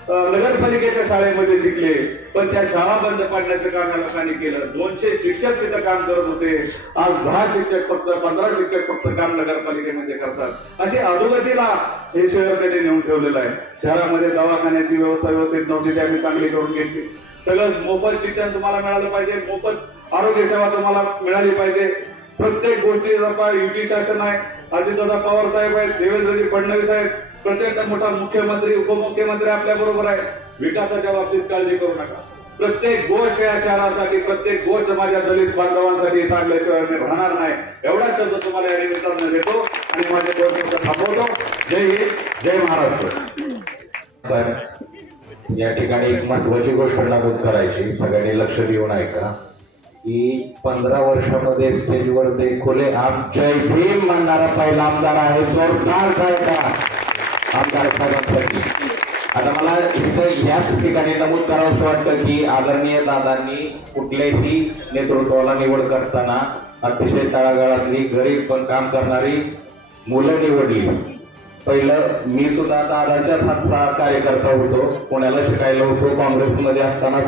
नगरपालिकेच्या शाळेमध्ये शिकले, पण त्या शाळा बंद पाडण्याचं काम या लोकांनी केलं. 200 शिक्षक तिथं काम करत होते. आज 10 शिक्षक फक्त, 15 शिक्षक फक्त काम नगरपालिकेमध्ये करतात. अशी अधोगतीला हे शहर त्यांनी नेऊन ठेवलेलं आहे. शहरामध्ये दवाखान्याची व्यवस्था व्यवस्थित नव्हती, ती आम्ही चांगली करून घेतली. सगळं मोफत शिक्षण तुम्हाला मिळालं पाहिजे, मोफत आरोग्य सेवा तुम्हाला मिळाली पाहिजे. प्रत्येक गोष्टी युती शासन आहे, अजितदादा पवार साहेब आहेत, देवेंद्रजी फडणवीस आहेत, प्रचंड मोठा मुख्यमंत्री उपमुख्यमंत्री आपल्या बरोबर आहे. विकासाच्या बाबतीत काळजी करू नका. प्रत्येक गोष्ट या शहरासाठी, प्रत्येक गोष्ट माझ्या दलित बांधवांसाठी आणल्याशिवाय मी राहणार नाही. एवढाच शब्द तुम्हाला या निमित्तानं देतो आणि माझे 2 शब्द थांबवतो. जय हिंद, जय महाराष्ट्र. साहेब, या ठिकाणी एक महत्वाची गोष्ट नमूद करायची, सगळ्यांनी लक्ष देऊन ऐका की 15 वर्षामध्ये स्टेजवर ते खुले आम जय भीम म्हणणारा पहिला आमदार आहे. जोरदार टाळ्या आमदार साहेबांसाठी. आता मला इथं याच ठिकाणी नमूद करावंसं वाटतं की आदरणीय दादांनी कुठल्याही नेतृत्वाला निवड करताना अतिशय तळागाळातली गरीब पण काम करणारी मुलं निवडली. पहिलं मी सुद्धा दादांच्याच हातचा कार्यकर्ता होतो, पुण्याला शिकायला होतो. काँग्रेसमध्ये असताना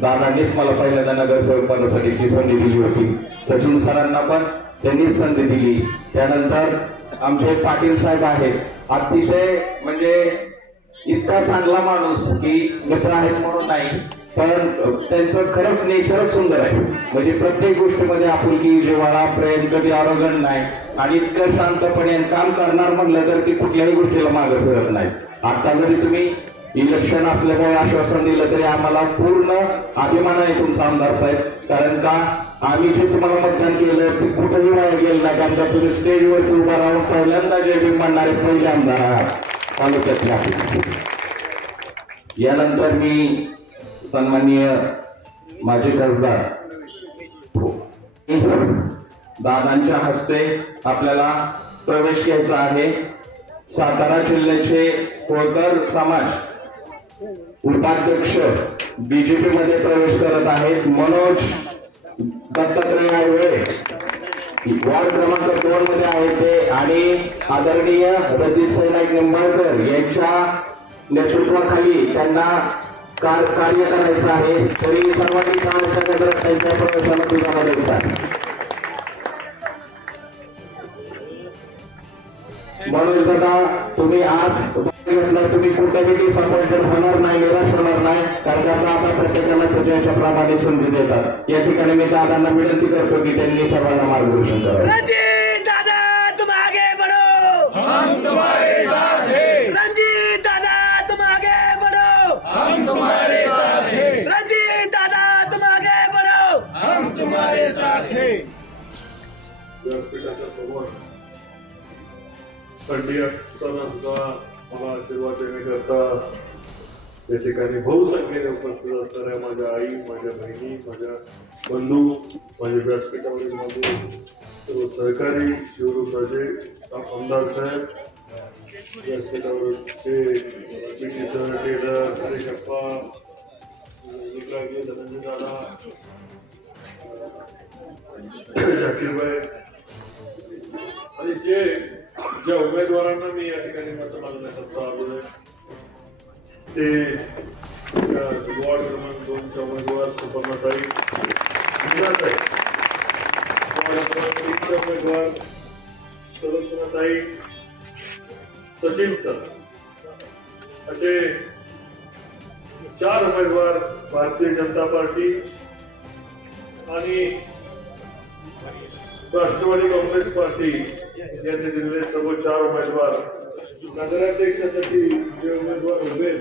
दादांनीच मला पहिल्यांदा नगरसेवक पदासाठीची संधी दिली होती. सचिन सरांना पण त्यांनीच संधी दिली. त्यानंतर आमचे पाटील साहेब आहेत, अतिशय म्हणजे इतका चांगला माणूस की मित्र आहेत म्हणून नाही, पण त्यांचं खरंच नेचरच सुंदर आहे. म्हणजे प्रत्येक गोष्टीमध्ये आपुलकी, जिव्हाळा, प्रेम, कधी आरोगण नाही आणि इतकं शांतपणे काम करणार म्हणलं तर ती कुठल्याही गोष्टीला मागे फिरत नाही. आता जरी तुम्ही इलेक्शन असल्यामुळे आश्वासन दिलं तरी आम्हाला पूर्ण अभिमान आहे तुमचा आमदार साहेब. कारण का आम्ही जे तुम्हाला मतदान केलं ते कुठेही वाया गेलं नाही. कारण का तुम्ही स्टेजवरती उभा राहून पहिल्यांदा जय भीम म्हणणारे पहिले आमदार आहात तालुक्यातले. यानंतर मी सन्माननीय माजी खासदार दादांच्या हस्ते आपल्याला प्रवेश घ्यायचा आहे. सातारा जिल्ह्याचे होळकर समाज उपाध्यक्ष बीजेपी मध्ये प्रवेश करत आहेत. मनोज दत्तात्रय आळवे वार्ड क्रमांक 2 मध्ये आहेत ते, आणि आदरणीय रणजित नाईक निंबाळकर यांच्या नेतृत्वाखाली त्यांना कार्य करायचं आहे. तरी सर्वांनी त्यांच्या प्रवेशाला तुझा बदलायचा आहे. म्हणून दादा तुम्ही आज तुम्ही कुठेही डिसअपॉइंटेड होणार नाही, निराश होणार नाही. कारण दादा आता प्रत्येकाला त्याच्या प्रमाणे संधी देतात. या ठिकाणी मी दादांना विनंती करतो की त्यांनी सर्वांना मार्गदर्शन करावं. रंजीत दादा तुम आगे बढ़ो, हम तुम्हारे साथ हैं. रंजीत दादा तुम आगे बढ़ो, हम तुम्हारे साथ हैं. रंजीत दादा तुम आगे बढ़ो, हम तुम्हारे साथ हैं. व्यासपीठाच्या समोर थंडी असताना सुद्धा मला आशीर्वाद देण्याकरता या ठिकाणी बहुसंख्येने उपस्थित असणाऱ्या माझ्या आई, माझ्या बहिणी, माझ्या बंधू, माझे व्यासपीठावरील बंधू, सर्व सहकारी, शिवरूपराजे, आमदार साहेब, व्यासपीठावरचे पीटी सर, टेलर, हरेशप्पा, धनंजय दादा, जाकीरबाई आणि ज्या उमेदवारांना मी या ठिकाणी मत मागण्याकरता आलोय ते वॉर्ड क्रमांक 2च्या उमेदवार सुपर्णाताई, मीनाताई, वॉर्ड क्रमांक 3च्या उमेदवार सरस्वतीताई, सचिन सर, असे 4 उमेदवार भारतीय जनता पार्टी आणि राष्ट्रवादी काँग्रेस पार्टी यांनी दिलेले सर्व 4 उमेदवार. नगराध्यक्षासाठी जे उमेदवार उभे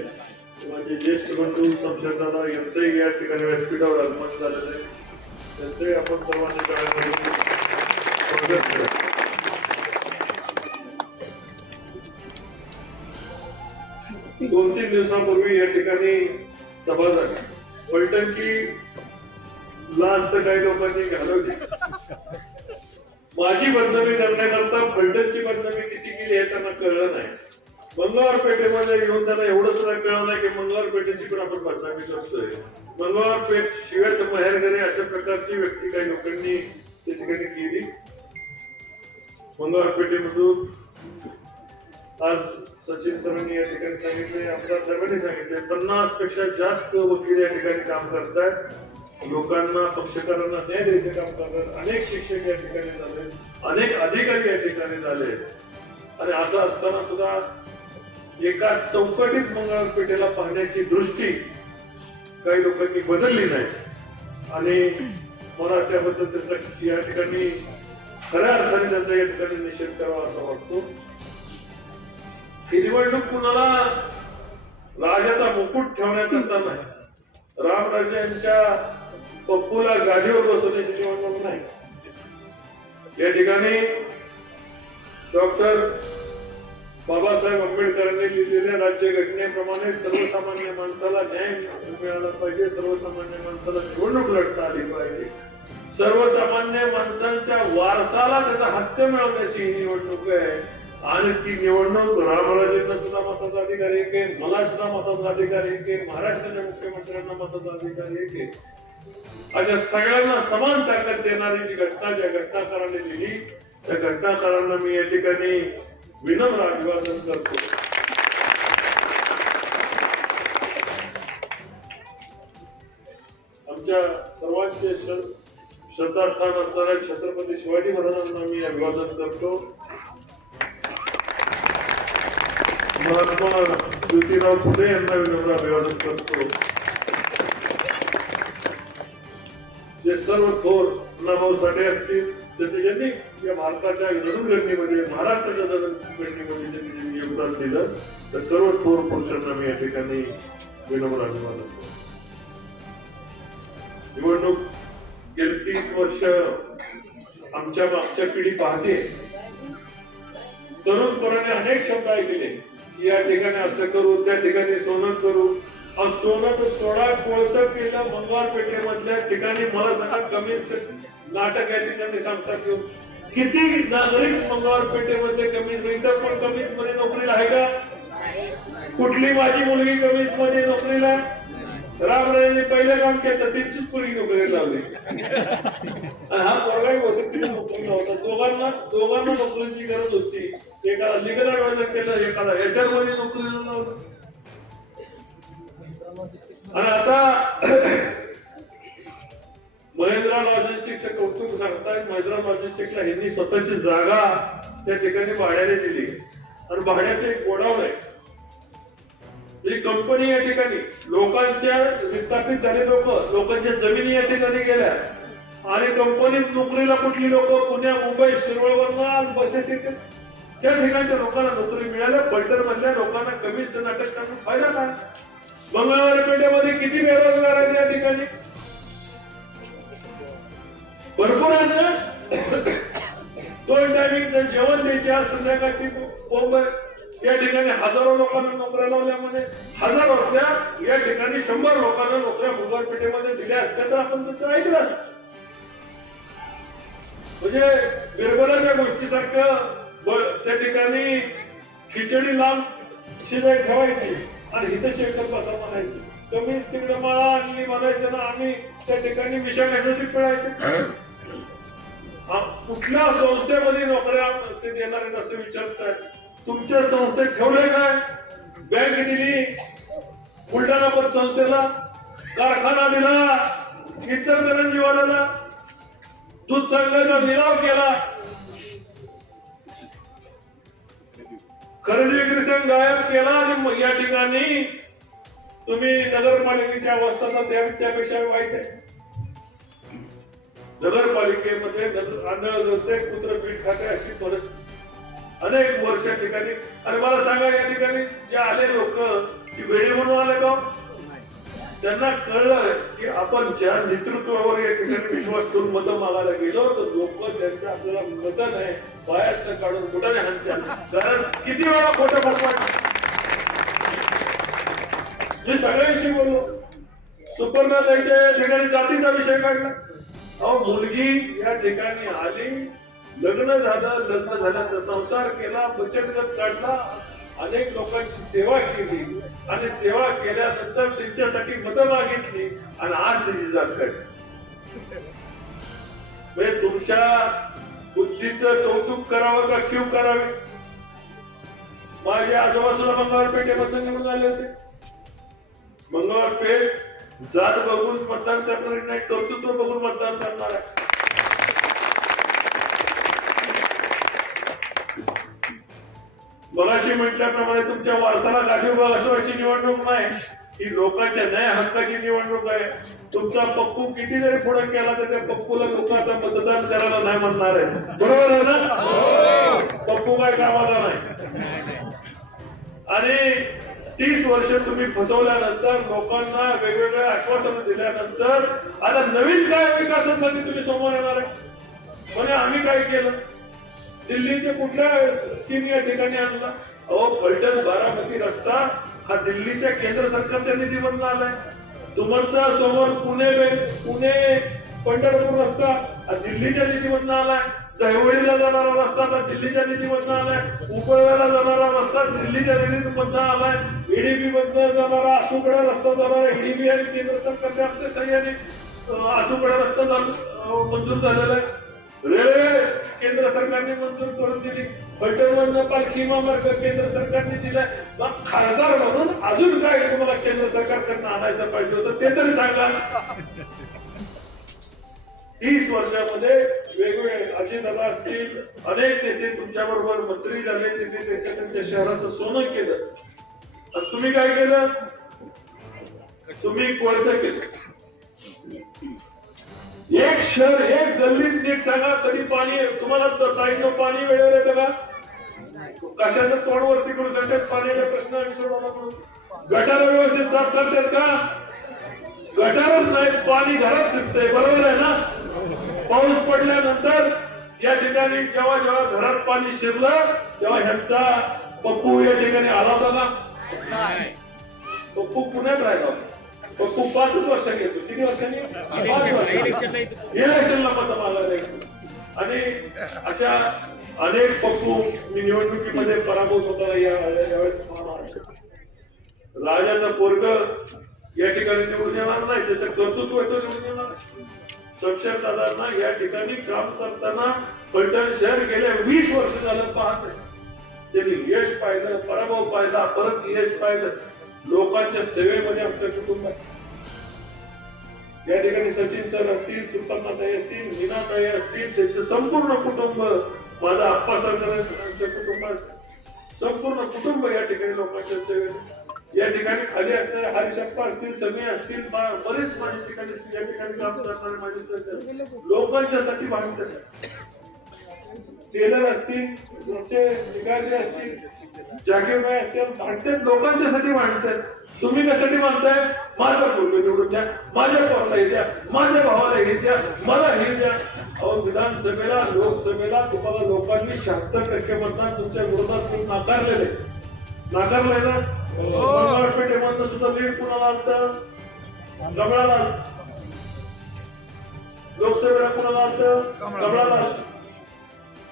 माझे ज्येष्ठ बंधू शमशेरदादा यांचंही या ठिकाणी व्यासपीठावर आगमन झालेलं आहे. त्यांचे आपण सर्वांनी टाळ्या स्वागत करू. 2-3 दिवसांपूर्वी या ठिकाणी सभा झाली. फलटणची लाच तर काही लोकांनी घालवली. माझी बदनामी करण्याकरता फलटणची बदनामी किती केली हे त्यांना कळलं नाही. मंगळवार पेठेमध्ये येऊन त्यांना एवढं सुद्धा कळलं नाही की मंगळवार पेठेची पण आपण बदनामी करतोय. मंगळवार पेठ शिवाय बाहेर गेले अशा प्रकारची व्यक्ती काही लोकांनी त्या ठिकाणी केली. मंगळवार पेठेमधून आज सचिन सरांनी या ठिकाणी सांगितले, आमदार साहेबांनी सांगितले 50 पेक्षा जास्त वकील या ठिकाणी काम करतात. लोकांना, पक्षकारांना न्याय द्यायचे काम करतात. अनेक शिक्षक या ठिकाणी झाले, अनेक अधिकारी या ठिकाणी झाले. आणि असं असताना सुद्धा एका चौकटीत मंगळवार पेठेला पाहण्याची दृष्टी काही लोकांनी बदलली नाही. आणि मला त्याबद्दल त्याचा या ठिकाणी खऱ्या अर्थाने त्यांचा या ठिकाणी निषेध करावा असं वाटतो. ही निवडणूक कुणाला राजाचा मुकुट ठेवण्याकरता नाही, रामराज्यांच्या पप्पूला गादीवर बसवण्याची निवडणूक नाही. या ठिकाणी डॉक्टर बाबासाहेब आंबेडकरांनी लिहिलेल्या राज्यघटनेप्रमाणे सर्वसामान्य माणसाला न्याय मिळाला पाहिजे, सर्वसामान्य माणसाला निवडणूक लढता आली पाहिजे, सर्वसामान्य माणसांच्या वारसाला त्याचा हक्क मिळवण्याची ही निवडणूक आहे. आणि ती निवडणूक रामराजेंना सुद्धा मताचा अधिकार एक आहे, मला सुद्धा मताचा अधिकार एक आहे, महाराष्ट्राच्या मुख्यमंत्र्यांना मताचा अधिकार एक आहे. अशा सगळ्यांना समान ताकद देणारी जी घटना ज्या घटनाकारांनी लिहिली त्या घटनाकारांना मी या ठिकाणी विनम्र अभिवादन करतो. आमच्या सर्वांचे श्रद्धास्थान असणाऱ्या छत्रपती शिवाजी महाराजांना मी अभिवादन करतो. महात्मा ज्योतिराव फुले यांना विनम्र अभिवादन करतो. जे सर्व थोर अण्णाभाऊ साठे असतील, ज्यांनी या भारताच्या जडणघडणीमध्ये, महाराष्ट्राच्या जडणघडणीमध्ये ज्यांनी योगदान दिलं, त्या सर्व थोर पुरुषांना मी या ठिकाणी विनम्र अभिवादन करतो. निवडणूक गेली 30 वर्ष आमच्या मागच्या पिढी पाहते. तरुणपणाने अनेक शब्द ऐकले की या ठिकाणी असं करू, त्या ठिकाणी सोनं करू. सोनं सोळा कोळसं केलं मंगळवार पेठेमधल्या ठिकाणी. मला सांगा कमीच नाटक या ठिकाणी सांगतात किती नागरिक मंगळवार पेठेमध्ये कमीज, इतर पण कमीज मध्ये नोकरीला आहे का? कुठली माझी मुलगी कमीज मध्ये नोकरीला? रामराजांनी पहिलं काम केलं, तीच पूर्वी नोकरी लावली. हा पोरगाही बहुतेक तिथे नोकरीला होता. दोघांना नोकरीची गरज होती. एकाला लिगल ऍडवायझर केलं, एकाला HR मध्ये नोकरीला लावलं. आणि आता महिंद्रा लॉजिस्टिकचं कौतुक सांगतायत. महिंद्रा लॉजिस्टिकला यांनी स्वतःची जागा त्या ठिकाणी भाड्याने दिली आणि भाड्याचं एक गोडाऊन आहे. ही कंपनी या ठिकाणी लोकांच्या विस्थापित झाले लोकांच्या जमिनी या ठिकाणी गेल्या आणि कंपनीत नोकरीला कुठली लोक पुण्या, मुंबई, शिरवळवरनं बसेस येते, त्या ठिकाणच्या लोकांना नोकरी मिळाल्या. पलटण मधल्या लोकांना कमीच नाटक करून फायदा काय? मंगळवार पेठेमध्ये किती बेरोजगार आहेत या ठिकाणी? भरपूर आहेत. 2 टायमिंग जेवण द्यायचे, संध्याकाळची मुंबई या ठिकाणी हजारो लोकांना नोकऱ्या लावल्यामध्ये हजार होत्या. या ठिकाणी 100 लोकांना नोकऱ्या मंगळवार पेठेमध्ये दिल्या असत्या तर आपण त्याचं ऐकलं. म्हणजे बिरबलाच्या गोष्टीसारखं त्या ठिकाणी खिचडी लांब शिजाय ठेवायची आणि हिथं शेकर बसा म्हणायची. कमीच तिकडे मला आणली म्हणायचं ना, आम्ही त्या ठिकाणी विषाण्यासाठी पडायचे. कुठल्या संस्थेमध्ये नोकऱ्या ते देणार आहेत असं विचारतात. तुमच्या संस्थेत ठेवलंय काय? बँक दिली, बुलढाणा पतसंस्थेला, कारखाना दिला, इचलकरंजीवाल्याला दूध संघाचा निलाव केला, खरेदी विक्री संघ गायब केला. आणि या ठिकाणी तुम्ही नगरपालिकेची अवस्था त्यापेक्षा वाईट आहे. नगरपालिकेमध्ये आंधळ कुत्र पीठ खाते अशी परिस्थिती अनेक वर्ष ठिकाणी. आणि मला सांगा या ठिकाणी जे आले लोक की वेळी म्हणून आले का? त्यांना कळलं की आपण ज्या नेतृत्वावर या ठिकाणी विश्वास ठेवून मतं मागायला गेलो तर लोक त्यांचं आपल्याला मतं नाही बाहेरचं काढून कुठाने हाणतात. कारण किती वेळा खोटं बसवायचं. जे सगळ्यांशी बोललो, सुपर्णाताईच्या ठिकाणी जातीचा विषय काढला. अहो मुलगी या ठिकाणी आली, लग्न झाल्याचा संसार केला, बचत गट काढला, अनेक लोकांची सेवा केली आणि सेवा केल्यानंतर त्यांच्यासाठी मतं मागितली आणि आज त्याची जात काढली. म्हणजे तुमच्या बुद्धीचं कौतुक करावं का क्यू करावे? माझे आजोबा सुद्धा मंगळवार पेठेमध्ये निवडून आले होते. मंगळवार पेठ जात बघून मतदान करणार नाही, कर्तृत्व बघून मतदान करणार आहे. मगाशी म्हटल्याप्रमाणे तुमच्या वारसाला गाठी बसवायची निवडणूक नाही, ही लोकांच्या न्याय हक्काची निवडणूक आहे. तुमचा पप्पू किती जरी पुढे केला तर त्या पप्पूला लोक आता मतदान करायला नाही म्हणणार आहे. बरोबर आहे ना? पप्पू काय कामाला नाही. आणि 30 वर्ष तुम्ही फसवल्यानंतर, लोकांना वेगवेगळे आश्वासनं दिल्यानंतर आता नवीन काय विकासासाठी तुम्ही समोर येणार आहे? म्हणजे आम्ही काय केलं? दिल्लीच्या कुठल्या स्कीम या ठिकाणी आणला? अहो फलटण बारामती रस्ता हा दिल्लीच्या केंद्र सरकारच्या निधीमधून आलाय. तुमचा समोर पुणे पंढरपूर रस्ता हा दिल्लीच्या निधीमधून आलाय. दहिवडीला जाणारा रस्ता आता दिल्लीच्या निधीमधून आलाय. उपळव्याला जाणारा रस्ता दिल्लीच्या निधीमधून आलाय. EDB मधनं जाणारा आसूकडा रस्ता जाणारा EDB आणि केंद्र सरकारच्या सहाय्याने आसूकडा रस्ता मंजूर झालेला आहे. रेल्वे केंद्र सरकारने मंजूर करून दिली. फलटणवरनं पालखी मार्ग केंद्र सरकारने दिलाय. मग खासदार म्हणून अजून काय तुम्हाला केंद्र सरकारकडनं आणायचं पाहिजे होतं ते तरी सांगा. 30 वर्षामध्ये वेगवेगळे अजितदादा असतील, अनेक नेते तुमच्या बरोबर मंत्री झाले, तिथे त्यांच्या शहराचं सोनं केलं. आणि तुम्ही काय केलं? तुम्ही कोळसं केलं. एक शहर, एक गल्लीत नीट सांगा कधी पाणी तुम्हाला ताईंना पाणी वेळेवर येतं का? कशाचं तोंड वरती करू शकतात? पाण्याचा प्रश्न आम्ही सोडवला म्हणून. गटार व्यवस्थित साफ करतात का? गटारच नाही, पाणी घरात शिकतंय. बरोबर आहे ना? पाऊस पडल्यानंतर या ठिकाणी जेव्हा जेव्हा घरात पाणी शिरलं तेव्हा ह्यांचा पप्पू या ठिकाणी आला होता ना? पप्पू पुण्यात राहिला होता. पप्पू 5 वर्ष घेतो. किती वर्षांनी? 5 वर्ष इलेक्शनला मत मागायला. आणि अशा अनेक पप्पू मी निवडणुकीमध्ये पराभूत होताना यावेळेस राजाचं पोरग या ठिकाणी निवडून येणार नाही, त्याचं कर्तृत्व येतो निवडून येणार. शमशेर दादांना या ठिकाणी काम करताना फलटण शहर गेल्या 20 वर्ष झालं पाहत. त्यांनी यश पाहिलं, पराभव पाहिला, परत यश पाहिलं. लोकांच्या सेवेमध्ये आमचं कुटुंब आहे. या ठिकाणी सचिन सर असतील, सुपर्णाताई असतील, मीनाताई असतील, त्यांचं संपूर्ण कुटुंब, माझा आप्पा सरकारांचं कुटुंब, संपूर्ण कुटुंब या ठिकाणी लोकांच्या सेवेत. या ठिकाणी खाली असणारे हरिशप्पा असतील, सगळे असतील, बरेच माझ्या ठिकाणी या ठिकाणी काम करणारे माझे सहकारी लोकांच्यासाठी भांडतात. टेलर असतील, तुमचे अधिकारी असतील, जागीरबाई असतील, भांडतात, लोकांच्यासाठी भांडतात. तुम्ही कशासाठी मानताय? माझा मुलगा निवडून द्या, माझ्या पोराला हे द्या, माझ्या भावाला हे द्या, मला हे द्या. अहो, विधानसभेला, लोकसभेला तुम्हाला लोकांनी 76% मतदान तुमच्या विरोधात नाकारलेले. नाकारलंय ना? पेठेमधनं सुद्धा लीड कुणाला आलं? कमळाला. लोकसभेला कुणाला आलं? कमळाला.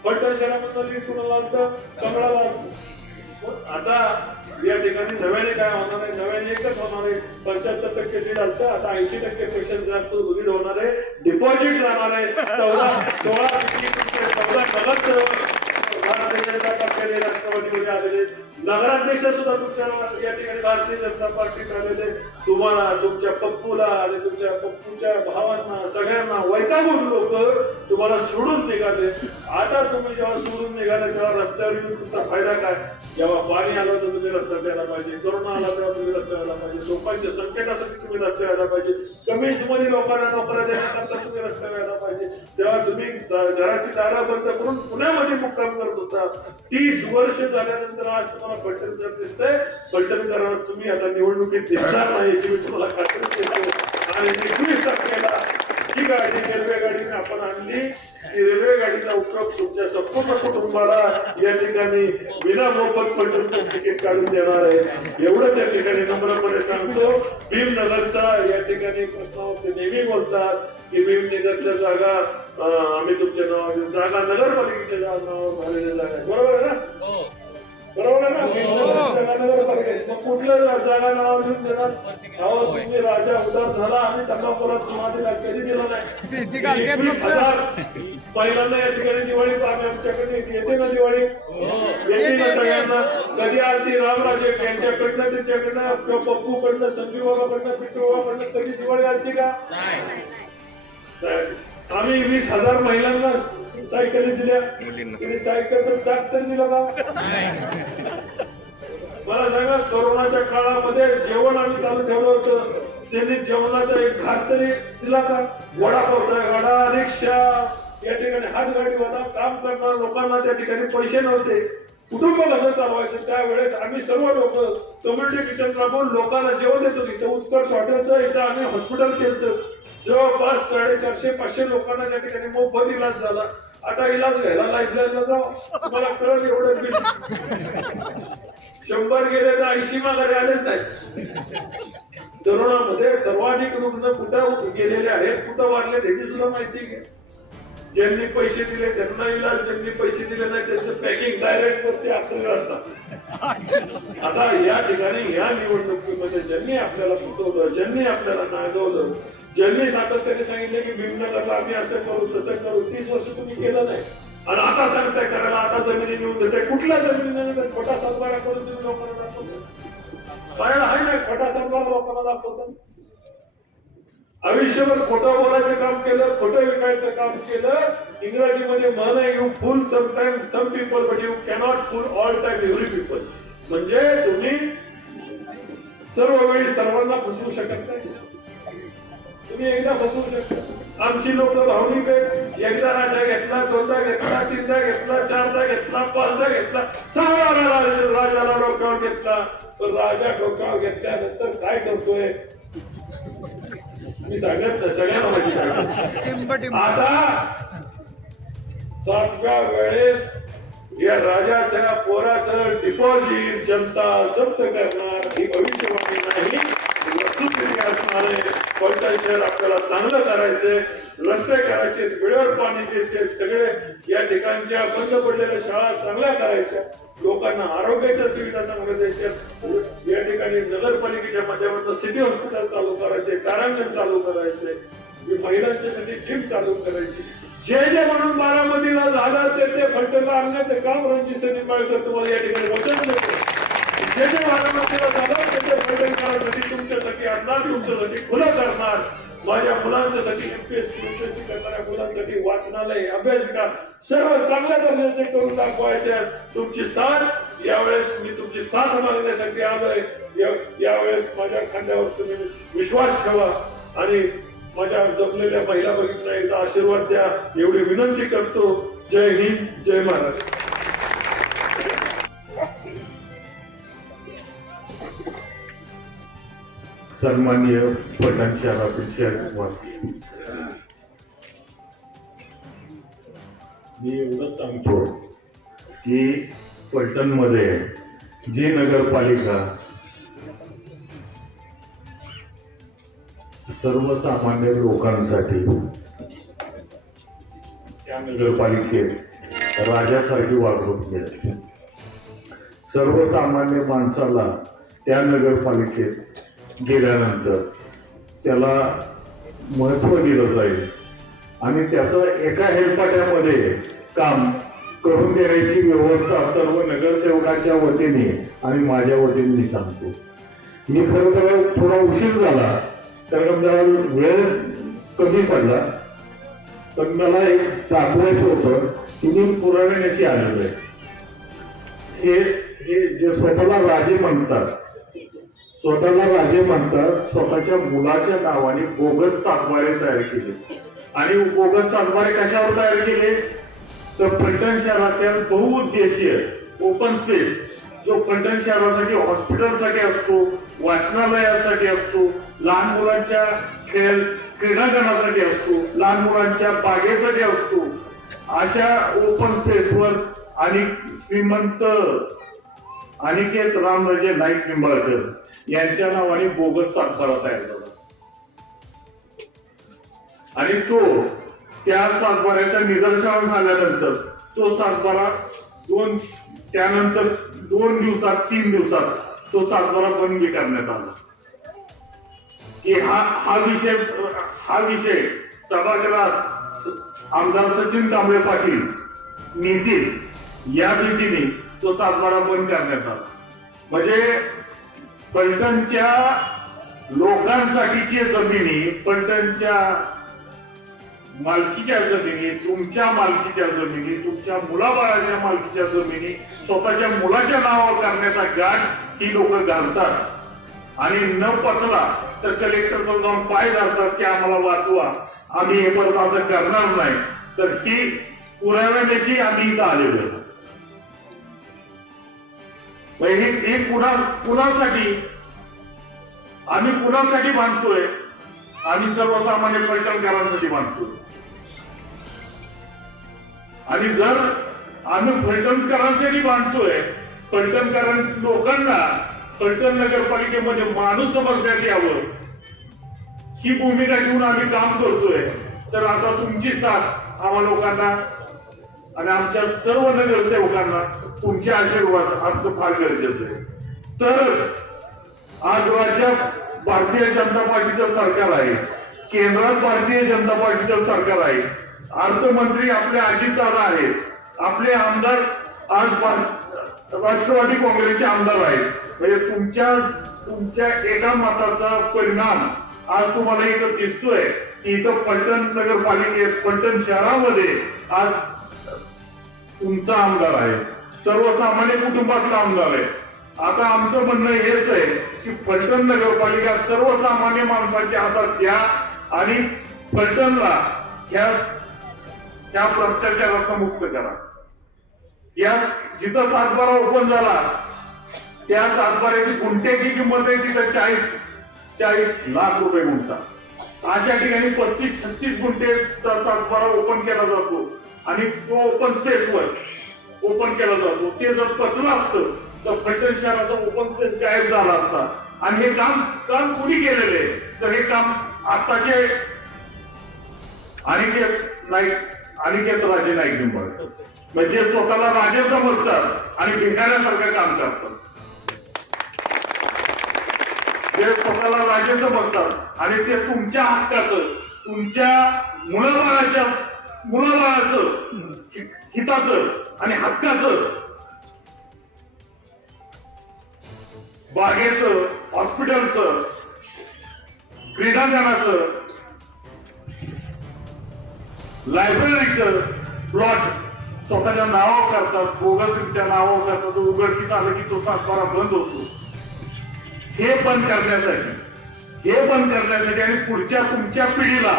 फलटण शहरामधलं लीड कुणाला आलं? कमळाला. आता या ठिकाणी नव्याने काय होणार आहे? नव्याने एकच होणार आहे. 75% लीड आलं, आता 80% पेक्षा जास्त लीड होणार आहे. डिपॉझिट राहणार आहे 14 भारतीय जनता पक्षाने राष्ट्रवादीमध्ये आलेले नगराध्यक्ष सुद्धा तुमच्या या ठिकाणी भारतीय जनता पार्टीत आलेले. तुम्हाला, तुमच्या पप्पूला आणि तुमच्या पप्पूच्या भावांना सगळ्यांना वैतागून लोक तुम्हाला सोडून निघाले. आता तुम्ही जेव्हा सोडून निघाले तेव्हा रस्त्यावर येऊन तुमचा फायदा काय? जेव्हा पाणी आलं तर तुम्ही रस्त्यावर यायला पाहिजे, कोरोना आला तेव्हा तुम्ही रस्त्यावर यायला पाहिजे, लोकांच्या संकटासाठी तुम्ही रस्त्यावर यायला पाहिजे, कमिशनमध्ये लोकांना नोकऱ्या देण्याकरता तुम्ही रस्त्यावर यायला पाहिजे. तेव्हा तुम्ही घराची दारं बंद करून पुण्यामध्ये मुक्काम करत होता. 30 वर्ष झाल्यानंतर आज तुम्हाला फलटणकर दिसतंय. फलटणकरांना तुम्ही आता निवडणुकीत दिसणार नाही याची मी तुम्हाला खात्री देतो. आणि 21 तारखेला जी गाडी रेल्वे गाडीने आपण आणली, ती रेल्वे गाडीचा उपयोग तुमच्या संपूर्ण कुटुंबाला या ठिकाणी विना मोफत फलटणचं तिकीट काढून देणार आहे. एवढंच या ठिकाणी नम्रपणे सांगतो. भीमनगरचा या ठिकाणी प्रश्नावर ते नेहमी बोलतात की भीमनगरच्या जागा आम्ही तुमच्या नावावर, जागा नगरपालिकेच्या नावावर झालेल्या जागा आहे. बरोबर आहे ना? बरोबर आहे ना? नगरपालिका मग कुठल्या जागा नावावर घेऊन देणार? अहो, तुम्ही राजा उदार झाला आणि तंबाखूला सुरुवातीला कधी दिलं नाही. 21,000 पहिल्यांदा या ठिकाणी दिवाळी आमच्याकडे येते ना, दिवाळी येते ना सगळ्यांना. कधी आरती रामराजे यांच्याकडनं, त्याच्याकडनं, किंवा पप्पूकडनं, संजीव बाबाकडनं, पिंटू बाबाकडनं कधी दिवाळी आरती का? आम्ही 20,000 महिलांना सायकली दिल्या. त्यांनी सायकलचं चाक तर दिलं का? मला सांगा, कोरोनाच्या काळामध्ये जेवण आम्ही चालू ठेवलं होतं, त्यांनी जेवणाचा एक घास तरी दिला का? वडापावचा गाडा, रिक्षा, या ठिकाणी हातगाडी होता. काम करणाऱ्या लोकांना त्या ठिकाणी पैसे नव्हते. कुटुंब कसं चालवायचं? त्यावेळेस आम्ही सर्व लोक कम्युनिटी किचन राबवून लोकांना जेवण देतो. इथं उत्कर्ष हॉटेलचं, इथं आम्ही हॉस्पिटल केलं. जवळपास 450-500 लोकांना त्या ठिकाणी मोफत इलाज झाला. आता इलाज घ्यायला लाईफलाईनला जाऊ, तुम्हाला कळत एवढं बिल 100 गेले तर 80 माघारी आलेच नाही. तरुणामध्ये सर्वाधिक रुग्ण कुठं गेलेले आहेत, कुठं वाढले त्याची सुद्धा माहिती घ्या. ज्यांनी पैसे दिले त्यांना इलाज, ज्यांनी पैसे दिले नाही त्यांचं पॅकिंग डायरेक्ट वरती असं असतात. आता या ठिकाणी या निवडणुकीमध्ये ज्यांनी आपल्याला फसवलं, ज्यांनी आपल्याला नागवलं, ज्यांनी सातत्याने सांगितलं की भीमनगरला आम्ही असं करू तसं करू, 30 वर्ष तुम्ही केलं नाही आणि आता सांगताय करायला, आता जमिनी नेऊन देताय. कुठल्या जमिनी खोटा सातबारा करून तुम्ही लोकांना दाखवतो? कारण आहे नाही खोटा सातबारा लोकांना दाखवतो. आयुष्यभर खोटं बोलायचं काम केलं, खोटं विकायचं काम केलं. इंग्रजीमध्ये म्हण आहे, you fool sometime some people but you cannot fool all time every people. म्हणजे तुम्ही सर्व वेळी सर्वांना फसवू शकत नाही. तुम्ही एकदा फसवू शकता. आमची लोक भावनिक आहेत. एकदा राजा घेतला, दोनदा घेतला, तीनदा घेतला, चारदा घेतला, पाचदा घेतला, 6 राजाला डोक्यावर घेतला. पण राजा डोक्यावर घेतल्यानंतर काय करतोय मी सांगत नाही, सगळ्यांना माहिती सांगतो. आता 7व्या वेळेस या राजाच्या पोराचं डिपॉझिट जनता जप्त करणार ही भविष्यवाणी नाही, वस्तुस्थिती असणार आहे. कोणतं शहर आपल्याला चांगलं करायचंय, रस्ते करायचे, वेळेवर पाणी द्यायचे, सगळे या ठिकाणच्या बंद पडलेल्या शाळा चांगल्या करायच्या, लोकांना आरोग्याच्या सुविधा चांगल्या द्यायच्या. या ठिकाणी नगरपालिकेच्या माध्यमातून सिटी हॉस्पिटल चालू करायचे, कारांगण चालू करायचे, महिलांच्यासाठी जिम चालू करायची. जे म्हणून बारामतीला झालं ते फलटणला आणण्याचं काम रणजित निंबाळकर तुम्हाला या ठिकाणी वचन देतो. जे बारामतीला झालं ते फलटणकरांसाठी तुमच्यासाठी आणणार, तुमच्यासाठी खुलं करणार. माझ्या मुलांच्यासाठी एमपीएससी यूपीएससी करणाऱ्या मुलांसाठी वाचनालय, अभ्यासिका सर्व चांगल्या दर्जाचे करून दाखवायचे. तुमची साथ यावेळेस मी तुमची साथ मागण्यासाठी आलोय. यावेळेस माझ्या खांद्यावर तुम्ही विश्वास ठेवा आणि माझ्या जमलेल्या महिला भगिनींना एकदा आशीर्वाद द्या एवढी विनंती करतो. जय हिंद, जय महाराष्ट्र. सन्माननीय फलटण शहरातील वासी, मी एवढंच सांगतो की फलटण मध्ये जी नगरपालिका सर्वसामान्य लोकांसाठी त्या नगरपालिकेत राजासारखी वागणूक मिळते. सर्वसामान्य माणसाला त्या नगरपालिकेत गेल्यानंतर त्याला महत्व दिलं जाईल आणि त्याचं एका हेलपाट्यामध्ये काम करून देण्याची व्यवस्था सर्व नगरसेवकांच्या वतीने आणि माझ्या वतीने मी सांगतो. मी खरं थोडा उशीर झाला कारण मला वेळ कमी पडला, पण मला एक दाखवायचं होतं की मी पुराव्याची आलेलो आहे. हे जे स्वतःला राजे म्हणतात, स्वतःच्या मुलाच्या नावाने बोगस सातबारे तयार केले. आणि बोगस सातबारे कशावर तयार केले तर फलटण शहरातील बहुउद्देशीय ओपन स्पेस जो फलटण शहरासाठी हॉस्पिटलसाठी असतो, वाचनालयासाठी असतो, लहान मुलांच्या क्रीडांगणासाठी असतो, लहान मुलांच्या बागेसाठी असतो, अशा ओपन स्पेसवर आणि श्रीमंत अनिकेत रामराजे नाईक निंबाळकर यांच्या नावाने बोगस सातबारा तयार झाला आणि तो त्या सातबाऱ्याच्या निदर्शनास आल्यानंतर तो सातबारा त्यानंतर 2 दिवसात 3 दिवसात तो सातबारा बंदी करण्यात आला. की हा विषय सभागृहात आमदार सचिन कांबळे पाटील नेतील या भीतीने तो सातबारा बंद करण्यात आला. म्हणजे फलटणच्या लोकांसाठीची जमिनी, फलटणच्या मालकीच्या जमिनी, तुमच्या मालकीच्या जमिनी, तुमच्या मुलाबाळाच्या मालकीच्या जमिनी स्वतःच्या मुलाच्या नावावर करण्याचा गाठ ही लोक घालतात आणि न पचला तर कलेक्टरवर जाऊन पाय धरतात की आम्हाला वाचवा, आम्ही हे परत असं करणार नाही. तर ही पुराव्याची आम्ही इथं आलेलो हे कुणासाठी आम्ही कुणासाठी बांधतोय? आम्ही सर्वसामान्य फलटणकरांसाठी बांधतोय. आणि जर आम्ही फलटणकरांसाठी बांधतोय, फलटणकर लोकांना फलटण नगरपालिकेमध्ये माणूस समजण्यात यावं ही भूमिका घेऊन आम्ही काम करतोय. तर आता तुमची साथ आम्हा लोकांना आणि आमच्या सर्व नगरसेवकांना तुमचे आशीर्वाद असणं फार गरजेचं आहे. तरच आज राज्यात भारतीय जनता पार्टीचं सरकार आहे केंद्रात भारतीय जनता पार्टीचं सरकार आहे, अर्थमंत्री आपले अजितदादा आहेत, आपले आमदार आज राष्ट्रवादी काँग्रेसचे आमदार आहेत. म्हणजे तुमच्या एका मताचा परिणाम आज तुम्हाला इथं दिसतोय की इथं फलटण नगरपालिकेत फलटण शहरामध्ये आज तुमचा आमदार आहे, सर्वसामान्य कुटुंबातला आमदार आहे. आता आमचं म्हणणं हेच आहे की फलटण नगरपालिका सर्वसामान्य माणसाच्या हातात द्या आणि फलटणला ह्या भ्रष्टाचारातून मुक्त करा. या जिथं सातबारा ओपन झाला त्या सातबाऱ्याची गुंठ्याची किंमत आहे तिथं 40 लाख रुपये गुंठा. अशा ठिकाणी 35-36 गुंठेचा सातबारा ओपन केला जातो आणि तो ओपन स्पेसवर ओपन केला जातो. ते जर पचलं असतं तर फलटण शहराचा ओपन स्पेस गायब झाला असता. आणि हे काम कुणी केलेलं आहे तर हे काम आताचे अनिकेत राजे नाईक निंबाळकर म्हणजे स्वतःला राजे समजतात आणि भिंगाऱ्यासारखं काम करतात. ते स्वतःला राजे समजतात आणि ते तुमच्या हक्काचं, तुमच्या मुलाबाळाचं हिताचं आणि हक्काचं, बागेचं, हॉस्पिटलचं, क्रीडांगणाचं, लायब्ररीचं प्लॉट स्वतःच्या नावावर करतात, बोगसरित्या नावावर करतात. उघडकीस आलं की तो सातबारा बंद होतो. हे बंद करण्यासाठी आणि पुढच्या तुमच्या पिढीला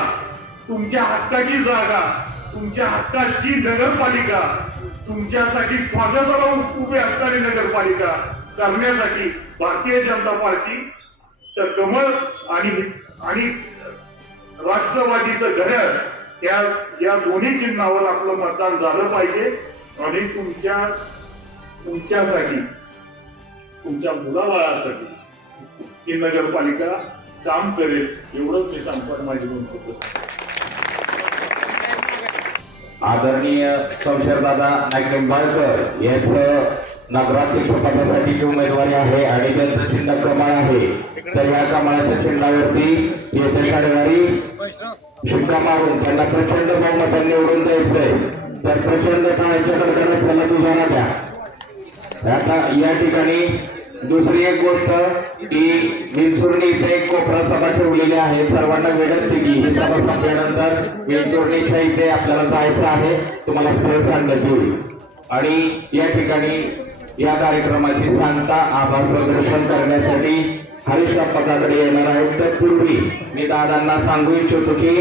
तुमच्या हक्काची जागा, तुमच्या हक्काची नगरपालिका, तुमच्यासाठी स्वागताला उभी असणारी नगरपालिका करण्यासाठी भारतीय जनता पार्टीचं कमळ आणि राष्ट्रवादीचं घड्याळ या दोन्ही चिन्हावर आपलं मतदान झालं पाहिजे. आणि तुमच्यासाठी तुमच्या मुलाबाळासाठी ही नगरपालिका काम करेल एवढंच मी सांगतो. माझी दोन आदरणीय शमशेरदादा नाईक निंबाळकर यांचं नगराध्यक्ष पदासाठीची उमेदवारी आहे आणि त्यांचं चिन्ह कमळ आहे. तर या कमळाच्या चिन्हावरती येत्या शनिवारी शिक्का मारून त्यांना प्रचंड बहुमताने निवडून द्यायचंय. तर प्रचंड टाळ्यांच्या कडकडात त्याला दुजारा द्या. आता या ठिकाणी दुसरी एक गोष्ट की विंचुर्णी इथे एक कोपरा सभा ठेवलेली आहे. सर्वांना विनंती की ही सभा संपल्यानंतर विंचुर्णीच्या इथे आपल्याला जायचं आहे. तुम्हाला स्थळ सांगण्यात येईल आणि या ठिकाणी या कार्यक्रमाची सांगता आभार प्रदर्शन करण्यासाठी हरीश पदाकडे येणार आहेत. तत्पूर्वी मी दादांना सांगू इच्छितो की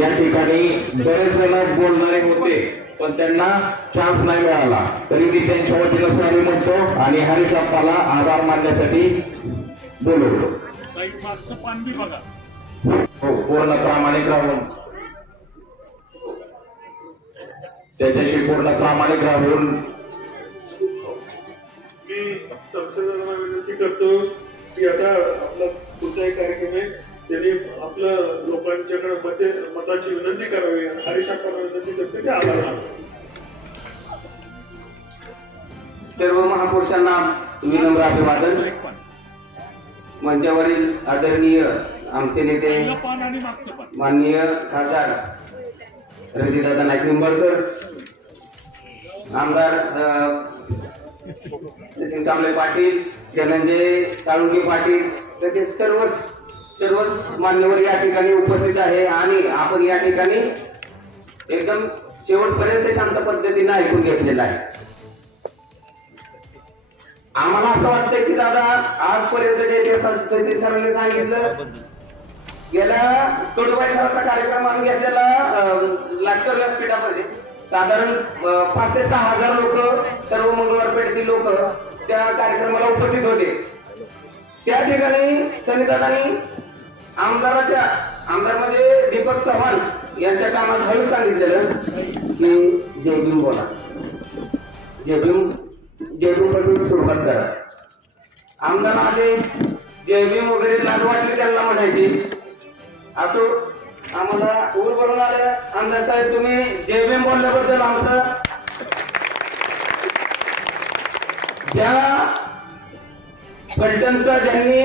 या ठिकाणी बरेच जण बोलणारे होते पण त्यांना चान्स नाही मिळाला. तरी मी त्यांच्या वतीनं सॉरी म्हणतो आणि हरीश अप्पाला आभार मानण्यासाठी बोलवतो. हो, पूर्ण प्रामाणिक राहून त्याच्याशी पूर्ण प्रामाणिक राहून मी संसदेला विनंती करतो की आता आपला पुढचा एक कार्यक्रम आहे त्यांनी आपलं लोकांच्याकडे मताची विनंती करावी. हरीश अप्पांना विनंती करतो की आभार मानतो. सर्व महापुरुषांना विनम्र अभिवादन. मंचावरील आदरणीय आमचे नेते माननीय खासदार रणजितदादा नाईक निंबाळकर, आमदार नितीन कांबळे पाटील, धनंजय साळुंके पाटील तसेच सर्वच मान्यवर या ठिकाणी उपस्थित आहे आणि आपण या ठिकाणी एकदम शेवटपर्यंत शांत पद्धतीने ऐकून घेतलेलं आहे. आम्हाला असं वाटतं की दादा आजपर्यंत जे सचिन सरांनी सांगितलं, गेल्या कडूबाई घराचा कार्यक्रम आम्ही घेतलेला लाटकर व्यासपीठामध्ये साधारण 5,000 ते 6,000 लोक, सर्व मंगळवार पेठेतील लोक त्या कार्यक्रमाला उपस्थित होते. त्या ठिकाणी सनीदादांनी आमदार म्हणजे दीपक चव्हाण यांच्या कामात हळू सांगितलेलं की जय भीम बोला, जय भीम पासून सुरुवात करा. आमदार आले जय भीम वगैरे लाज वाटली त्यांना म्हणायची. असो आम्हाला ऊर भरून आल्या आमदार साहेब, तुम्ही जय भीम बोलल्याबद्दल आमचं ज्या फलटणचा ज्यांनी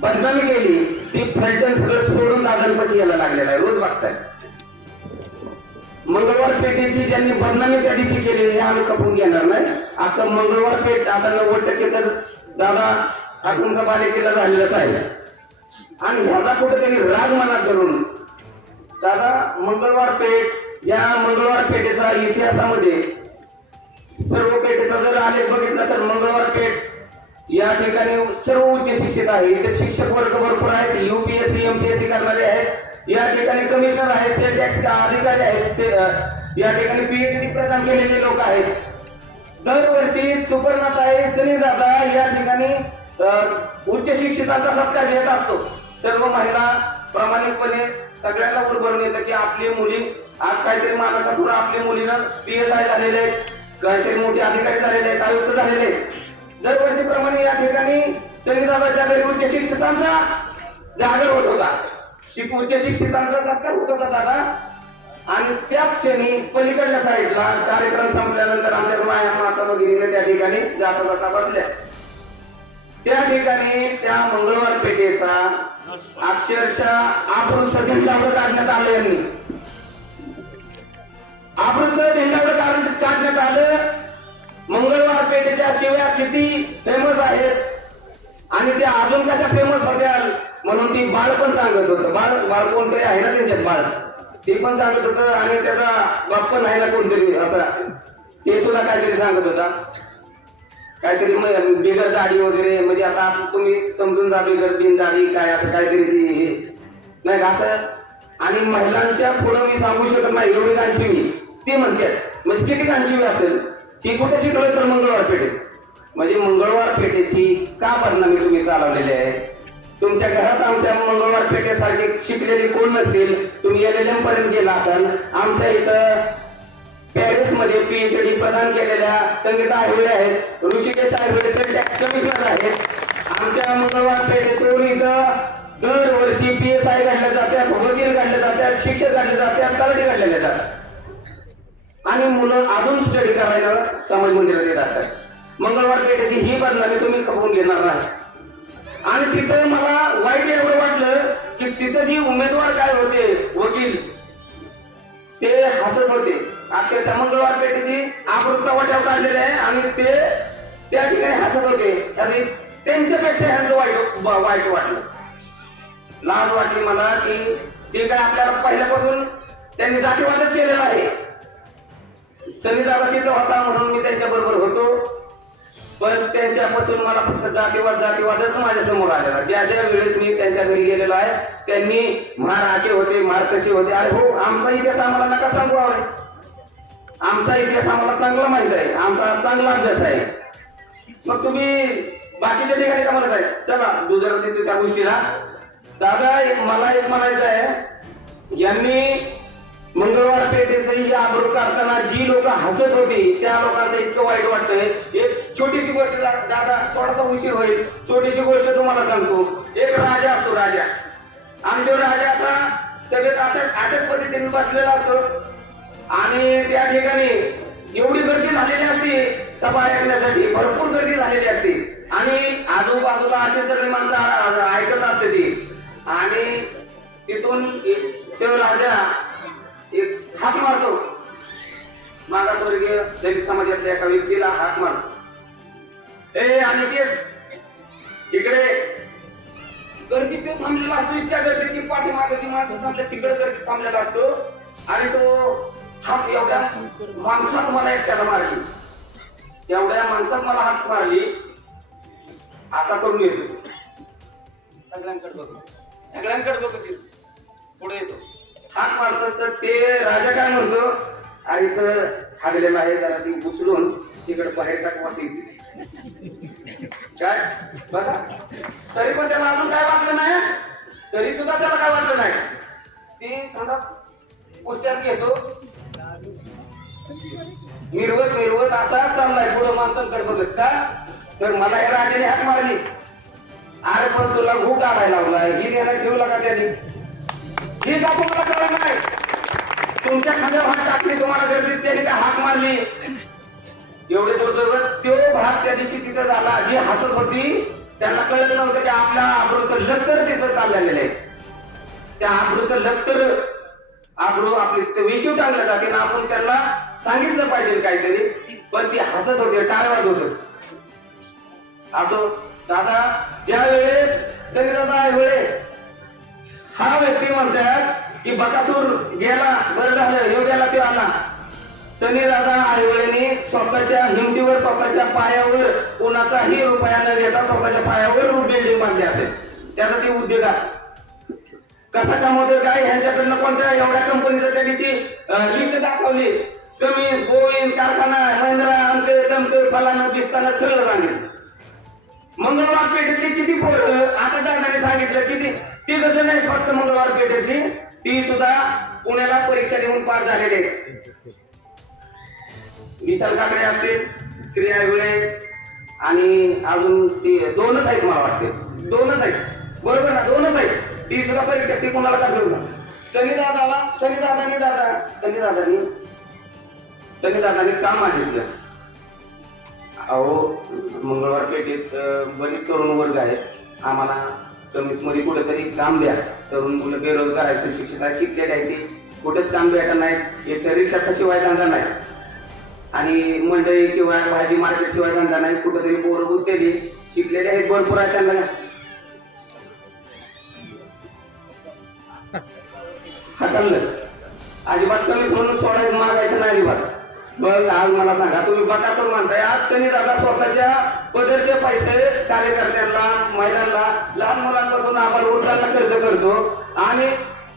बदनामी केली ती फलटण सगळं सोडून दादांपाशी यायला लागलेला आहे. रोज बघताय मंगळवार पेठेची ज्यांनी बदनामी त्या दिवशी केली हे आम्ही खपून घेणार नाही. आता मंगळवार पेठ आता 90% तर दादा हा तुमचा बालेकिल्ला झालेलाच आहे. आणि ह्याचा कुठेतरी राग मनात धरून दादा मंगळवार पेठ या मंगळवार पेठेचा इतिहासामध्ये सर्व पेठेचा जर आलेख बघितला तर मंगळवार पेठ या ठिकाणी सर्व उच्च शिक्षित आहे. इथे शिक्षक वर्ग भरपूर आहेत. UPSC MPSC करणारे आहेत. या ठिकाणी कमिशनर आहेत, सेल टॅक्स अधिकारी आहेत, या ठिकाणी PhD प्रदान केलेले लोक आहेत. दरवर्षी सुपर्णाताई सनी दादा या ठिकाणी उच्च शिक्षितांचा सत्कार घेत असतो. सर्व महिला प्रामाणिकपणे सगळ्यांना उलगडून येतं की आपली मुली आज काहीतरी मानाचा थोडा आपली मुलीनं PSI झालेले आहेत, काहीतरी मोठे अधिकारी झालेले आहेत, आयुक्त झालेले आहेत. दरवर्षीप्रमाणे या ठिकाणी सनी दादाच्या घरी उच्च शिक्षितांचा जागर होत होता. उच्च शिक्षितांचा सत्कार होत होता दादा. आणि त्या क्षणी पलीकडल्या साईडला कार्यक्रम संपल्यानंतर आमच्या माया माता वगैरे त्या ठिकाणी जाता जाता बसल्या. त्या ठिकाणी त्या मंगळवार पेठेचा अक्षरशः आबरूचं धिंडावं काढण्यात आलं. यांनी आबरूचं धिंडावं काढण्यात आलं. मंगळवार पेठेच्या शिव्या किती फेमस आहेत आणि त्या अजून कशा फेमस होत्या म्हणून ती बाळ पण सांगत होतं. बाळ कोणतरी आहे ना त्यांच्यात बाळ, ते पण सांगत होतं आणि त्याचा बाप पण आहे ना कोणतरी असा, ते सुद्धा काहीतरी सांगत होता. काहीतरी बिगर दाढी वगैरे, म्हणजे आता तुम्ही समजून जा बिगर बिन दाढी काय असं काहीतरी नाही असं. आणि महिलांच्या पुढं मी सांगू शकत नाही एवढी गाणशिवी ते म्हणतात. म्हणजे किती गाणशिवी असेल ती कुठे शिकलोय तर मंगळवार पेठेत. म्हणजे मंगळवार पेठेची का बदनामी तुम्ही चालवलेली आहे. तुमच्या घरात आमच्या मंगळवार पेठेसारखे शिकलेले कोण नसतील. तुम्ही LLM पर्यंत गेला असाल. आमच्या इथं पॅरिस मध्ये PhD प्रदान केलेल्या संगीता आयवळे आहेत, Rishikesh Aywale sale tax commissioner आहेत. आमच्या मंगळवार पेठेतून इथं दरवर्षी PSI काढल्या जातात, वकील काढले जातात, शिक्षक काढले जातात, तलाठी काढलेले जातात. आणि मुलं अजून स्टडी करायला समाज मंदिरात येतात. मंगळवार पेठेची ही बदनामी तुम्ही खपवून घेणार नाही. आणि तिथं मला वाईट एवढं वाटलं की तिथं जी उमेदवार काय होते वकील ते हसत होते. अक्षरशः मंगळवार पेठेची आबरूचा वाट्यावर काढलेले आहे आणि ते त्या ठिकाणी हसत होते. आणि त्यांच्यापेक्षा ह्यांचं वाईट वाटलं, लाज वाटली मला की ते काय आपल्याला पहिल्यापासून त्यांनी जातीवादच केलेला आहे. सनी दादा तिथं होता म्हणून मी त्यांच्या बरोबर होतो. पण त्यांच्यापासून मला फक्त जातीवादच माझ्या समोर आलेला. ज्या ज्या वेळेस मी त्यांच्या घरी गेलेलो आहे त्यांनी मार असे होते, मार तसे होते. अरे हो, आमचा इतिहास आम्हाला नका सांगू. आमचा इतिहास आम्हाला चांगला माहित आहे, आमचा चांगला अभ्यास आहे. मग तुम्ही बाकीच्या ठिकाणी का म्हणत आहे चला दुसऱ्या तिथे त्या गोष्टीला. दादा मला एक म्हणायचं आहे, यांनी मंगळवार पेठेचंही आबरू काढताना जी लोक हसत होती त्या लोकांचं इतकं वाईट वाटतंय. एक छोटीशी गोष्ट दादा, थोडासा उशीर होईल, छोटीशी गोष्ट तुम्हाला सांगतो. एक राजा असतो राजा, आणि तो राजा असा सगळ्यात अशाच पद्धतीने बसलेला असतो. आणि त्या ठिकाणी एवढी गर्दी झालेली असते सभा ऐकण्यासाठी, भरपूर गर्दी झालेली असते. आणि आजूबाजूला असे सगळी माणसं ऐकत असते ती. आणि तिथून तो राजा एक हाक मारतो, मागासवर्गीय दलित समाजातल्या एका व्यक्तीला हाक मारतो. आणि तेच इकडे गर्दी ते थांबलेला असतो. इतक्या गर्दीत की पाठीमागाची माणसं थांबले, तिकडे गर्दी थांबलेला असतो. आणि तो हाक एवढ्या माणसात मला एकट्याला मारली, एवढ्या माणसात मला हाक मारली असा करून येतो. सगळ्यांकडे बघतो पुढे येतो, हाक मारतो. तर ते राजा काय म्हणतो, अरे इथं हागलेला आहे, जरा ती उचलून तिकडे बाहेर टाकवासी काय बघा. तरी पण त्याला अजून काय वाटलं नाही, तरी सुद्धा त्याला काय वाटलं नाही. ती संडास पुस्तक घेतो, मिरवत असा चाललाय पुढं माणसांकडे बघत. का तर मला हे राजाने हाक मारली. अरे पण तुला घू काढायला लावलाय, ही त्याला ठेवला का त्याने, ही का तुम्हाला कळलं नाही. तुमच्या खांद्यावर हात टाकली, तुम्हाला गर्दीत त्याने काय हाक मारली. एवढे जोरजोर तो भाग त्या दिवशी तिथं झाला. जी हसत होती त्यांना कळत नव्हतं की आपल्या आबरूचं लक्तर तिथं चाललेलं आहे. त्या आबरूचं लक्तर आबरू आपली विशीव टांगल्या जाते ना, आपण त्यांना सांगितलं पाहिजे काहीतरी, पण ती हसत होते, टाळ वाजवत होते. असो दादा, ज्या वेळेस सनी दादा आयहोळे हा व्यक्ती म्हणतात की बकासूर गेला, बरं झालं, ह्यो गेला तो आला. सनी दादा आयहोळेने स्वतःच्या हिमतीवर, स्वतःच्या पायावर कोणाचाही रुपया न घेता स्वतःच्या पायावर बिल्डिंग बांधली असेल. त्याचा ते उद्योग आहे. कसा कमवतोय काय, ह्यांच्याकडनं कोणत्या एवढ्या कंपनीचं त्या दिवशी लिस्ट दाखवली, कमी गोविंद कारखाना, महिंद्रा, आमके तमके, फलाना बिस्ताना सगळं सांगितलं. मंगळवार पेठेतली किती पोरं, आता दादाने सांगितलं किती, ती जण नाही फक्त मंगळवार पेठेतली, ती सुद्धा पुण्याला परीक्षा देऊन पास झालेले. विशाल काकडे असतील, श्री आयहोळे आणि अजून ती दोनच आहेत, मला वाटते दोनच आहेत, बरोबर ना, दोनच आहेत. ती सुद्धा परीक्षा ती कोणाला काढली ना. सनी दादानी काम मागितलं. अहो मंगळवार पेठेत बरीच तरुण वर्ग आहे, आम्हाला कमीच मध्ये कुठेतरी काम द्या. तरुण मुलं बेरोजगार आहे, सुशिक्षित आहे, शिकलेले आहे, ते कुठेच काम भेटत नाही. एक रिक्षाचा शिवाय धंदा नाही आणि मंडई किंवा भाजी मार्केट शिवाय धंदा नाही. कुठेतरी पोरं बुद्धेली शिकलेले आहेत, भरपूर आहे, त्यांना हाताळलं अजिबात कमीच म्हणून सोडायचं, मागायचं नाही अजिबात. मग आज मला सांगा, तुम्ही बकासूर म्हणताय, आज शनी दादा स्वतःच्या पदरचे पैसे कार्यकर्त्यांना, महिलांना, लहान मुलांपासून आम्हाला वृद्धांना खर्च करतो आणि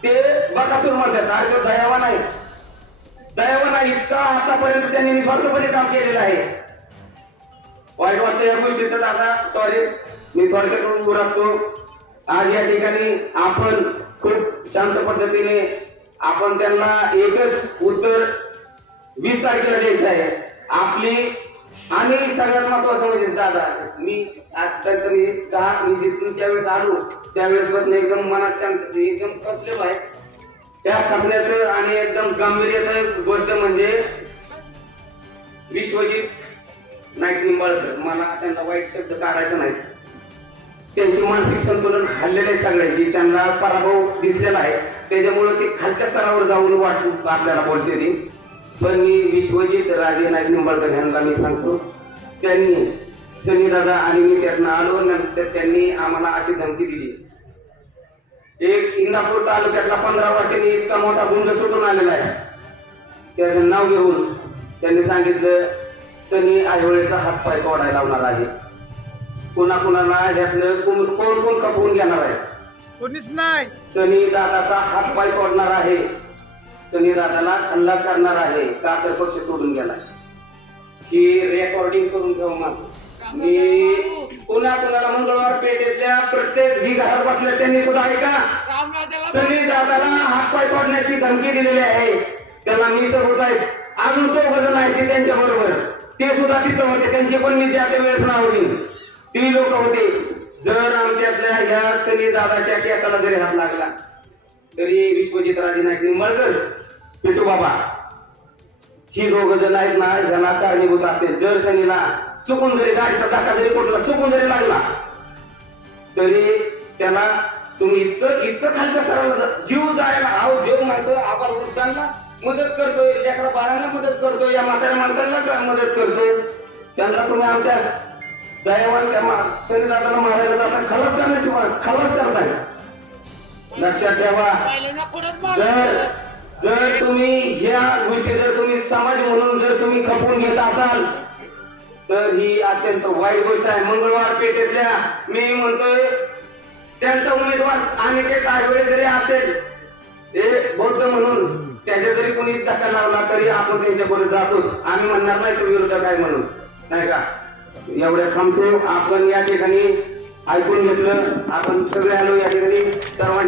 ते बकासूर म्हणतात. आज तो दयावान आहे, दयावान आहे. इतका आतापर्यंत त्यांनी निस्वार्थपणे काम केलेलं आहे. वाईट वाटतं या गोष्टीचं दादा, सॉरी, मी थोडक्यात उरकतो. आज या ठिकाणी आपण खूप शांत पद्धतीने आपण त्यांना एकच उत्तर 20 तारखेला द्यायचं आहे आपली. आणि सगळ्यात महत्वाचं म्हणजे दादा, मी मी जिथून त्यावेळेस आलो त्यावेळेस बसणं एकदम मनात शांत, एकदम खचलेलो आहे. त्या खचण्याचं आणि एकदम गांभीर्याचं गोष्ट म्हणजे विश्वजित नाईक निंबाळकर, मला त्यांना वाईट शब्द काढायचा नाही. त्यांची मानसिक संतुलन हल्लेलं आहे सगळ्यांची, त्यांना पराभव दिसलेला आहे, त्याच्यामुळे ते खालच्या स्तरावर जाऊन वाटून आपल्याला बोलते ती. पण मी विश्वजित राजे नाईक निंबाळकर यांना मी सांगतो, त्यांनी सनी दादा आणि मी त्यांना आलो नंतर त्यांनी आम्हाला अशी धमकी दिली. एक इंदापूर तालुक्यातला 15 वर्षांनी इतका मोठा गुंड सुटून आलेला आहे, त्याचं नाव घेऊन त्यांनी सांगितलं सनी आयहोळेचा हातपाय तोडायला लावणार आहे. कुणाकुणाला ह्यातलं कोण कोण खपवून घेणार आहे, कोणीच नाही. सनी दादाचा हातपाय तोडणार आहे, सनी दादाला खल्लास करणार आहे, का तर पक्ष सोडून गेलाय. ही रेकॉर्डिंग करून ठेव. मग मी कुणाला मंगळवार पेठेतल्या प्रत्येक जी घरात बसल्या त्यांनी सुद्धा ऐका, सनी दादाला हातपाय तोडण्याची धमकी दिलेली आहे. त्याला मी सबूत आहेत, अजून 4 जण आहेत त्यांच्या बरोबर, ते सुद्धा तिथं होते, त्यांची पण मी त्या वेळेस नावली, ती लोक होते. जर आमच्यातल्या ह्या सनी दादाच्या केसाला जरी हात लागला तरी विश्वजित राजे नाईक निंबाळकर, पिटू बाबा, ही 2 जण आहेत ना, ह्याला कारणीभूत असते. जर सनीला चुकून जरी गाडीचा धक्का जरी कुठला चुकून जरी लागला तरी त्याला तुम्ही इतकं खालच्या स्तराला जीव जायला, अहो जीव माणसं आबाल वृद्धांना मदत करतोय, लेकरा बाळांना मदत करतोय, या म्हाताऱ्या माणसांना मदत करतोय, त्यांना तुम्ही आमच्या दयावान त्या सनी दादाला मारायला जाता, खलास करताय. लक्षात ठेवा, जर तुम्ही ह्या गोष्टी जर तुम्ही समाज म्हणून जर तुम्ही खपवून घेत असाल तर ही अत्यंत वाईट गोष्ट आहे. मंगळवार पेठेतल्या मी म्हणतोय त्यांचा उमेदवार अनिकेत आयहोळे जरी असेल, ते बौद्ध म्हणून त्याच्या जरी कोणी धक्का लावला तरी आपण त्यांच्याकडे जातोच. आम्ही म्हणणार नाही तो विरोधक आहे म्हणून, नाही का. एवढ्या थांबतो. आपण या ठिकाणी ऐकून घेतलं, आपण सगळे आलो या ठिकाणी सर्व